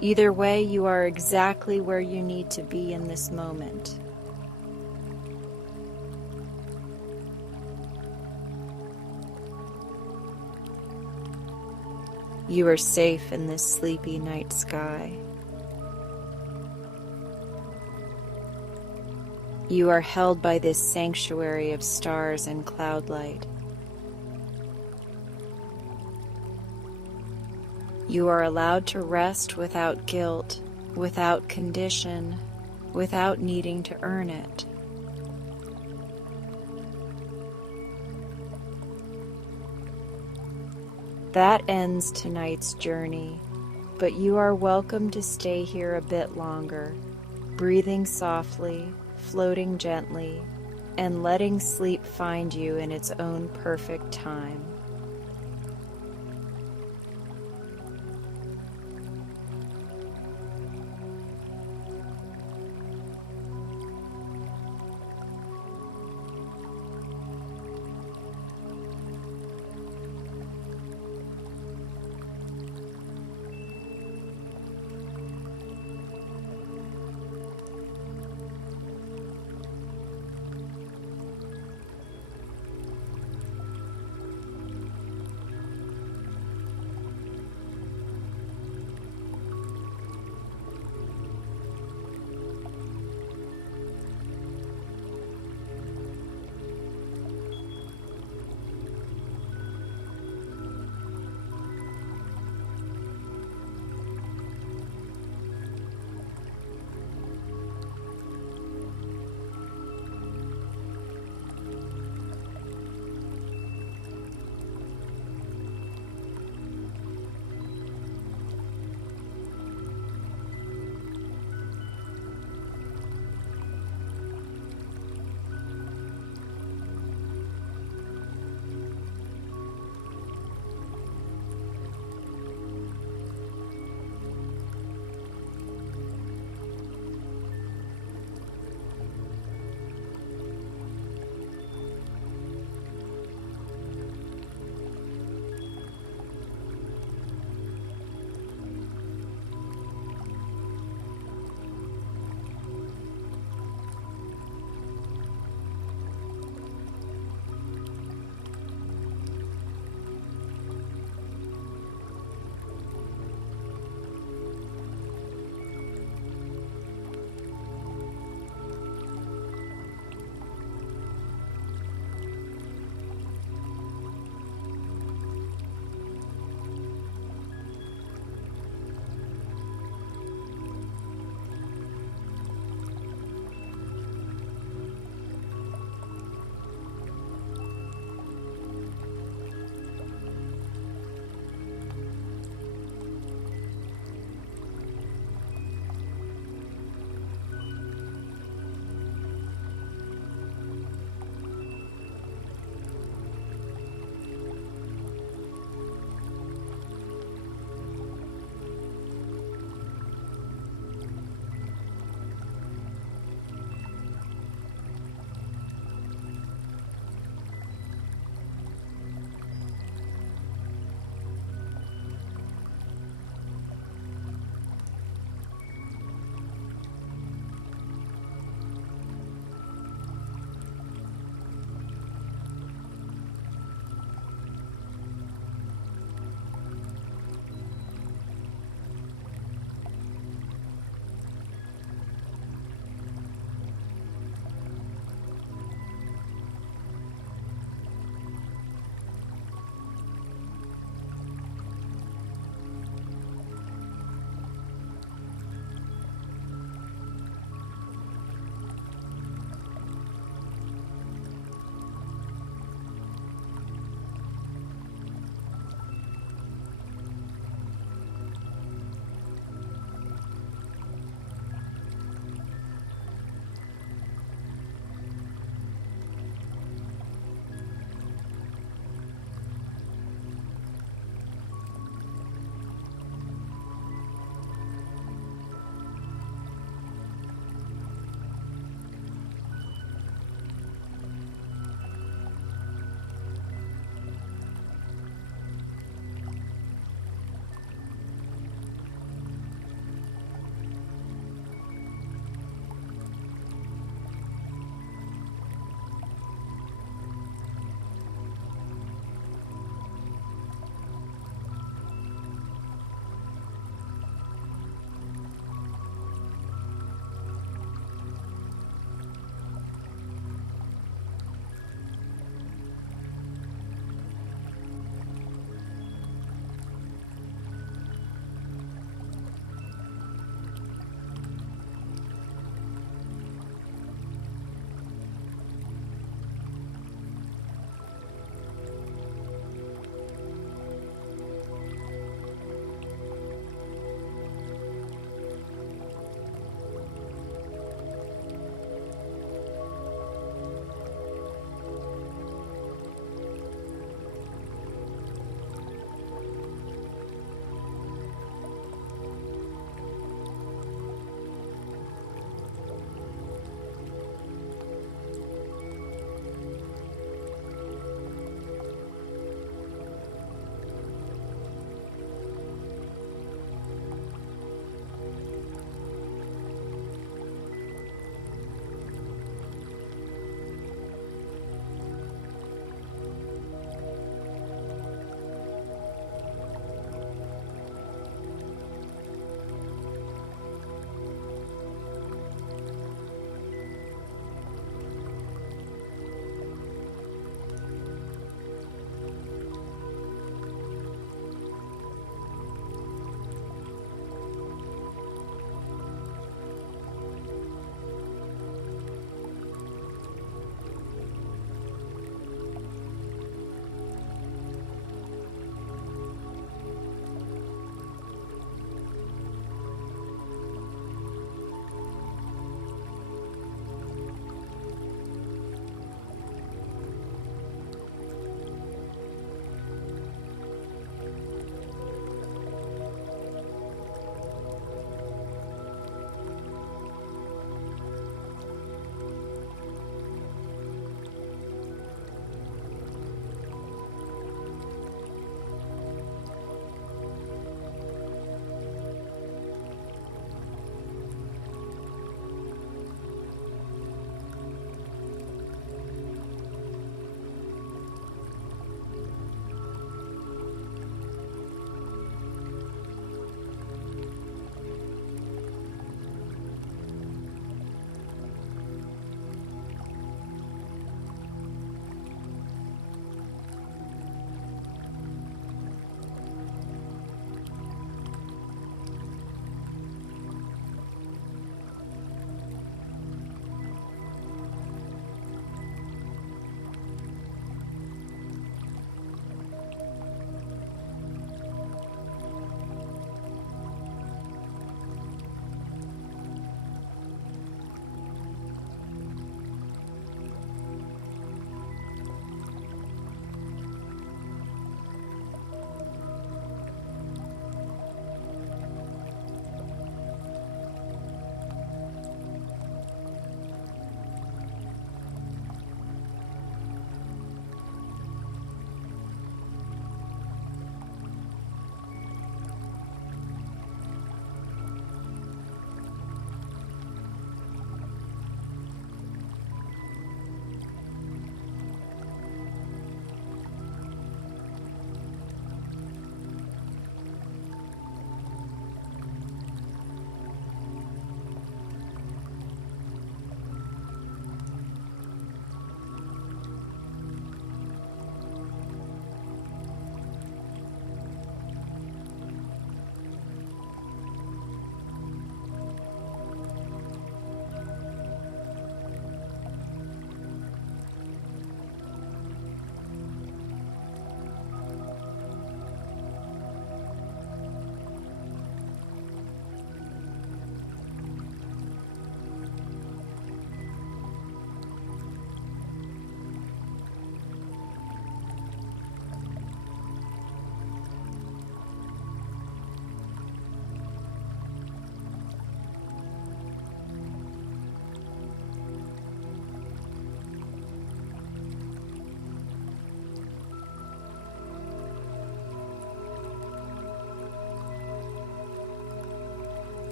Either way, you are exactly where you need to be in this moment. You are safe in this sleepy night sky. You are held by this sanctuary of stars and cloudlight. You are allowed to rest without guilt, without condition, without needing to earn it. That ends tonight's journey, but you are welcome to stay here a bit longer, breathing softly, floating gently, and letting sleep find you in its own perfect time.